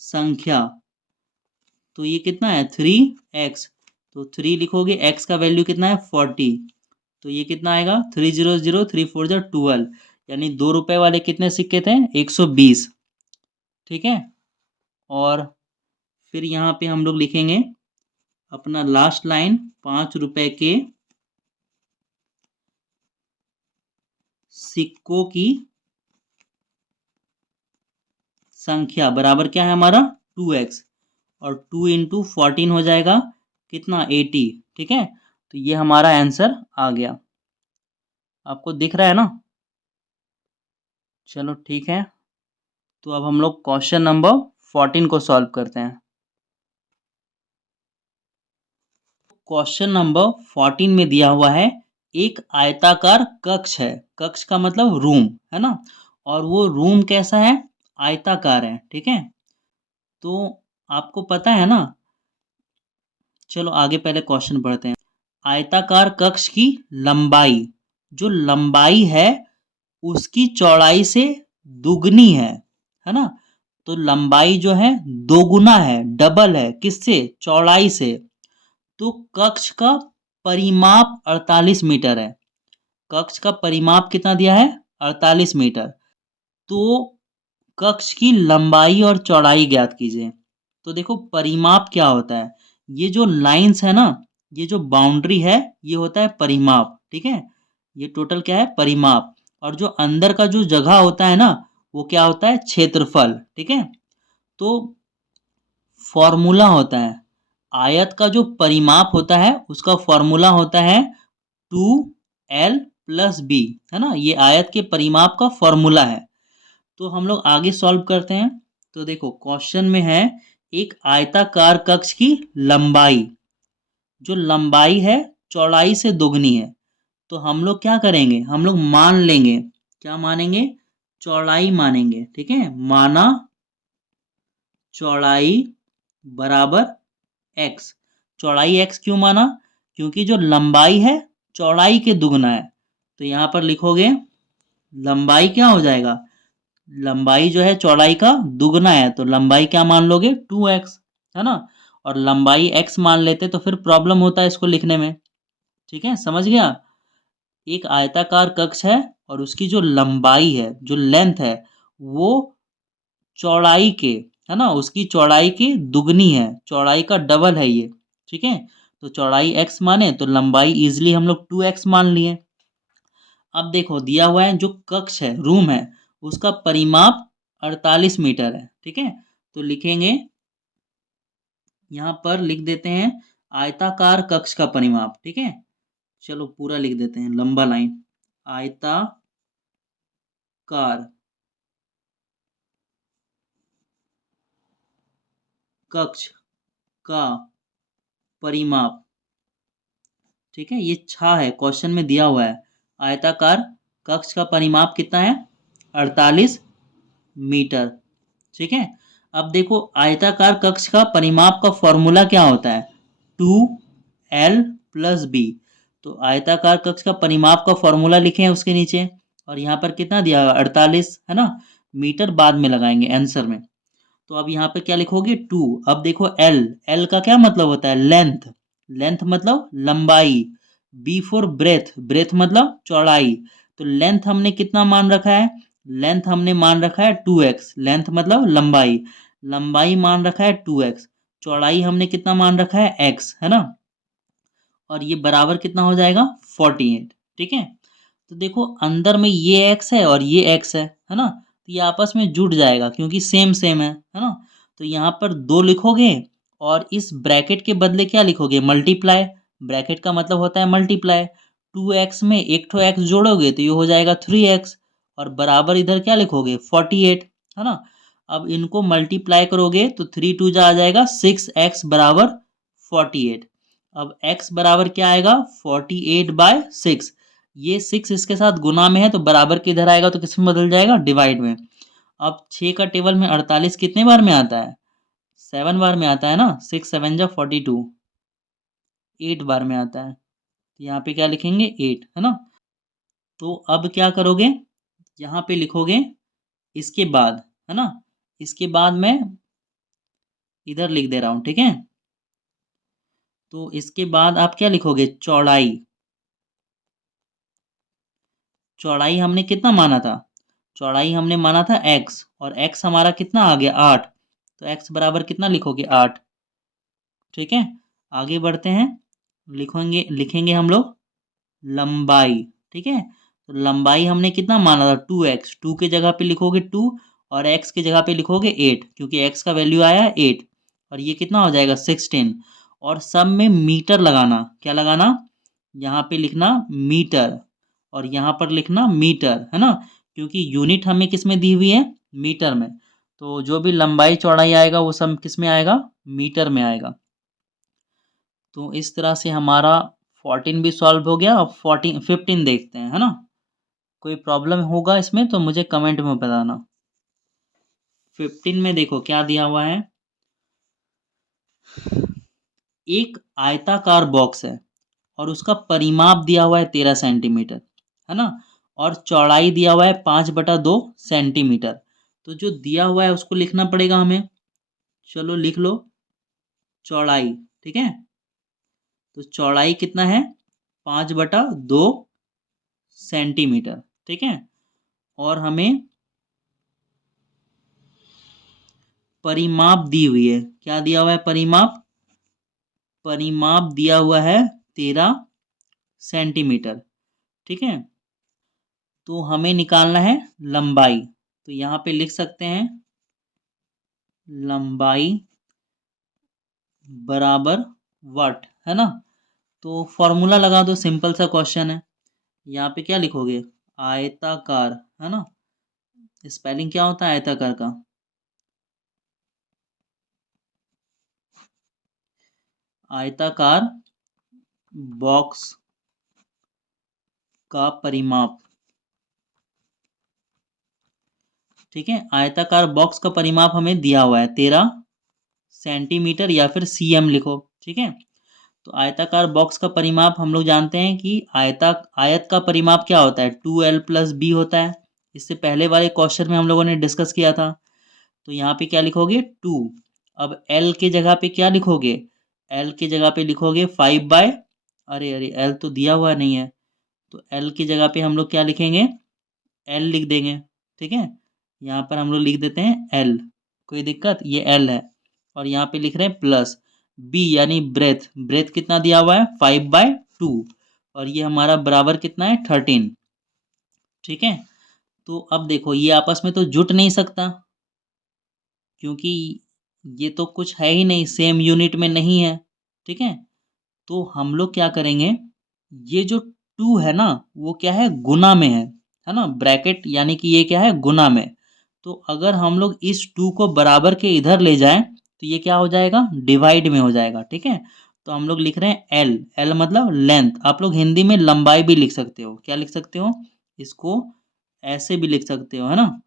संख्या, तो ये कितना है 3x, तो 3 लिखोगे, x का वैल्यू कितना है 40, तो ये कितना आएगा 3 0 0 3 4 जा 12, यानी 2 रुपए वाले कितने सिक्के थे, 120, ठीक है। और फिर यहाँ पे हम लोग लिखेंगे अपना लास्ट लाइन, 5 रुपए के सिक्कों की संख्या बराबर क्या है हमारा, 2x, और 2 × 14 हो जाएगा कितना, 80, ठीक है। तो ये हमारा आंसर आ गया, आपको दिख रहा है ना। चलो ठीक है, तो अब हम लोग क्वेश्चन नंबर 14 को सॉल्व करते हैं। क्वेश्चन नंबर 14 में दिया हुआ है, एक आयताकार कक्ष है, कक्ष का मतलब रूम है ना, और वो रूम कैसा है, आयताकार है, ठीक है। तो आपको पता है ना, चलो आगे पहले क्वेश्चन पढ़ते हैं। आयताकार कक्ष की लंबाई, जो लंबाई है उसकी चौड़ाई से दुगनी है ना। तो लंबाई जो है दोगुना है, डबल है, किससे, चौड़ाई से। तो कक्ष का परिमाप 48 मीटर है। कक्ष का परिमाप कितना दिया है, 48 मीटर। तो कक्ष की लंबाई और चौड़ाई ज्ञात कीजिए। तो देखो परिमाप क्या होता है, ये जो लाइंस है ना, ये जो बाउंड्री है, ये होता है परिमाप, ठीक है। ये टोटल क्या है, परिमाप। और जो अंदर का जो जगह होता है ना, वो क्या होता है, क्षेत्रफल, ठीक है। तो फॉर्मूला होता है, आयत का जो परिमाप होता है उसका फॉर्मूला होता है 2l+b, है ना। ये आयत के परिमाप का फॉर्मूला है। तो हम लोग आगे सॉल्व करते हैं। तो देखो क्वेश्चन में है, एक आयताकार कक्ष की लंबाई, जो लंबाई है चौड़ाई से दोगुनी है। तो हम लोग क्या करेंगे, हम लोग मान लेंगे, क्या मानेंगे, चौड़ाई मानेंगे, ठीक है। माना चौड़ाई बराबर x। चौड़ाई x क्यों माना, क्योंकि जो लंबाई है चौड़ाई के दुगना है। तो यहां पर लिखोगे लंबाई क्या हो जाएगा, लंबाई जो है चौड़ाई का दुगना है, तो लंबाई क्या मान लोगे, 2x, है ना। और लंबाई x मान लेते तो फिर प्रॉब्लम होता है इसको लिखने में, ठीक है, समझ गया। एक आयताकार कक्ष है और उसकी जो लंबाई है, जो लेंथ है, वो चौड़ाई के, है ना, उसकी चौड़ाई की दुगनी है, चौड़ाई का डबल है ये, ठीक है। तो चौड़ाई x माने तो लंबाई इजिली हम लोग 2x मान लिए। अब देखो दिया हुआ है जो कक्ष है, रूम है, उसका परिमाप 48 मीटर है, ठीक है। तो लिखेंगे, यहाँ पर लिख देते हैं आयताकार कक्ष का परिमाप, ठीक है। चलो पूरा लिख देते हैं, लंबा लाइन, आयताकार कक्ष का परिमाप, ठीक है। ये छा है, क्वेश्चन में दिया हुआ है, आयताकार कक्ष का परिमाप कितना है, 48 मीटर, ठीक है। अब देखो आयताकार कक्ष का परिमाप का फॉर्मूला क्या होता है, 2l+b। तो आयताकार कक्ष का परिमाप का फॉर्मूला लिखे हैं उसके नीचे, और यहाँ पर कितना दिया हुआ, 48, है ना। मीटर बाद में लगाएंगे आंसर में। तो अब यहाँ पे क्या लिखोगे, 2। अब देखो एल, एल का क्या मतलब होता है, लेंथ, लेंथ मतलब लंबाई। बी फॉर ब्रेथ, ब्रेथ मतलब चौड़ाई। तो लेंथ हमने कितना मान रखा है, लेंथ हमने मान रखा है 2x, लेंथ मतलब लंबाई, लंबाई मान रखा है 2x, चौड़ाई हमने कितना मान रखा है x, है ना। और ये बराबर कितना हो जाएगा, 48, ठीक है। तो देखो अंदर में ये x है और ये x है ना। तो ये आपस में जुड़ जाएगा क्योंकि सेम सेम है ना। तो यहाँ पर 2 लिखोगे और इस ब्रैकेट के बदले क्या लिखोगे, मल्टीप्लाई। ब्रैकेट का मतलब होता है मल्टीप्लाई। 2x में एक ठो x जोड़ोगे तो ये हो जाएगा 3x, और बराबर इधर क्या लिखोगे, 48, है ना। अब इनको मल्टीप्लाई करोगे तो 3 2 आ जाएगा 6x बराबर 48। अब x बराबर क्या आएगा, 48/6। ये 6 इसके साथ गुना में है तो बराबर किधर आएगा, तो किस में बदल जाएगा, डिवाइड में। अब 6 का टेबल में 48 कितने बार में आता है, 7 बार में आता है ना, 6 7 जा 42, 8 बार में आता है। तो यहाँ पे क्या लिखेंगे, 8, है ना। तो अब क्या करोगे, यहाँ पे लिखोगे इसके बाद, है ना, इसके बाद मैं इधर लिख दे रहा हूँ, ठीक है। तो इसके बाद आप क्या लिखोगे, चौड़ाई, चौड़ाई हमने कितना माना था, चौड़ाई हमने माना था x, और x हमारा कितना आ गया, 8। तो x बराबर कितना लिखोगे, 8, ठीक है। आगे बढ़ते हैं, लिखेंगे लिखेंगे हम लोग लंबाई, ठीक है। तो लंबाई हमने कितना माना था, 2x, 2 के जगह पे लिखोगे 2, और x के जगह पे लिखोगे 8, क्योंकि x का वैल्यू आया है 8, और ये कितना हो जाएगा, 16। और सब में मीटर लगाना, क्या लगाना, यहाँ पे लिखना मीटर, और यहाँ पर लिखना मीटर, है ना, क्योंकि यूनिट हमें किस में दी हुई है, मीटर में। तो जो भी लंबाई चौड़ाई आएगा वो सब किस में आएगा, मीटर में आएगा। तो इस तरह से हमारा 14 भी सॉल्व हो गया। अब 15 देखते हैं, है ना। कोई प्रॉब्लम होगा इसमें तो मुझे कमेंट में बताना। 15 में देखो क्या दिया हुआ है। एक आयताकार बॉक्स है और उसका परिमाप दिया हुआ है 13 सेंटीमीटर, है ना। और चौड़ाई दिया हुआ है 5/2 सेंटीमीटर। तो जो दिया हुआ है उसको लिखना पड़ेगा हमें। चलो लिख लो चौड़ाई। ठीक है, तो चौड़ाई कितना है, 5/2 सेंटीमीटर। ठीक है, और हमें परिमाप दी हुई है। क्या दिया हुआ है, परिमाप। परिमाप दिया हुआ है 13 सेंटीमीटर। ठीक है, तो हमें निकालना है लंबाई। तो यहाँ पे लिख सकते हैं लंबाई बराबर वाट, है ना। तो फॉर्मूला लगा दो, सिंपल सा क्वेश्चन है। यहाँ पे क्या लिखोगे, आयताकार, है ना। स्पेलिंग क्या होता है आयताकार का, आयताकार बॉक्स का परिमाप। ठीक है, आयताकार बॉक्स का परिमाप हमें दिया हुआ है 13 सेंटीमीटर, या फिर सीएम लिखो। ठीक है, तो आयताकार बॉक्स का परिमाप हम लोग जानते हैं कि आयत का परिमाप क्या होता है, 2l+b होता है। इससे पहले वाले क्वेश्चन में हम लोगों ने डिस्कस किया था। तो यहाँ पे क्या लिखोगे, 2। अब l के जगह पे क्या लिखोगे, l के जगह पे लिखोगे 5/, अरे अरे l तो दिया हुआ नहीं है, तो l की जगह पे हम लोग क्या लिखेंगे, l लिख देंगे। ठीक है, यहाँ पर हम लोग लिख देते हैं l, कोई दिक्कत, ये l है। और यहाँ पे लिख रहे हैं प्लस b यानी ब्रेथ। ब्रेथ कितना दिया हुआ है, 5/2, और ये हमारा बराबर कितना है, 13। ठीक है, तो अब देखो ये आपस में तो जुट नहीं सकता, क्योंकि ये तो कुछ है ही नहीं, सेम यूनिट में नहीं है। ठीक है, तो हम लोग क्या करेंगे, ये जो 2 है ना वो क्या है, गुना में है ना, ब्रैकेट यानी कि ये क्या है, गुना में। तो अगर हम लोग इस 2 को बराबर के इधर ले जाएं तो ये क्या हो जाएगा, डिवाइड में हो जाएगा। ठीक है, तो हम लोग लिख रहे हैं एल। एल मतलब लेंथ। आप लोग हिंदी में लंबाई भी लिख सकते हो, क्या लिख सकते हो, इसको ऐसे भी लिख सकते हो, है ना,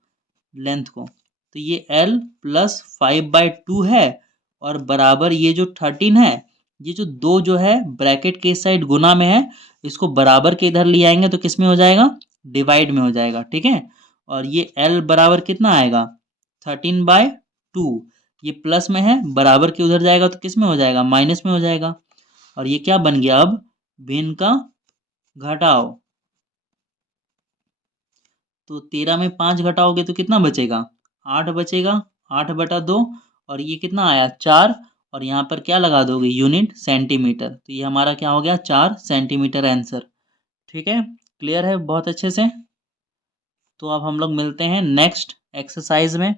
लेंथ को। तो ये l प्लस 5/2 है, और बराबर ये जो 13 है, ये जो दो जो है ब्रैकेट के इस साइड गुना में है, इसको बराबर के इधर ले आएंगे तो किस में हो जाएगा, डिवाइड में हो जाएगा। ठीक है, और ये l बराबर कितना आएगा, 13/2। ये प्लस में है, बराबर के उधर जाएगा तो किस में हो जाएगा, माइनस में हो जाएगा। और ये क्या बन गया अब, भिन्न का घटाओ। तो 13 में 5 घटाओगे तो कितना बचेगा, 8 बचेगा, 8/2। और ये कितना आया, 4। और यहाँ पर क्या लगा दोगे, यूनिट सेंटीमीटर। तो ये हमारा क्या हो गया, 4 सेंटीमीटर आंसर। ठीक है, क्लियर है बहुत अच्छे से। तो अब हम लोग मिलते हैं नेक्स्ट एक्सरसाइज में।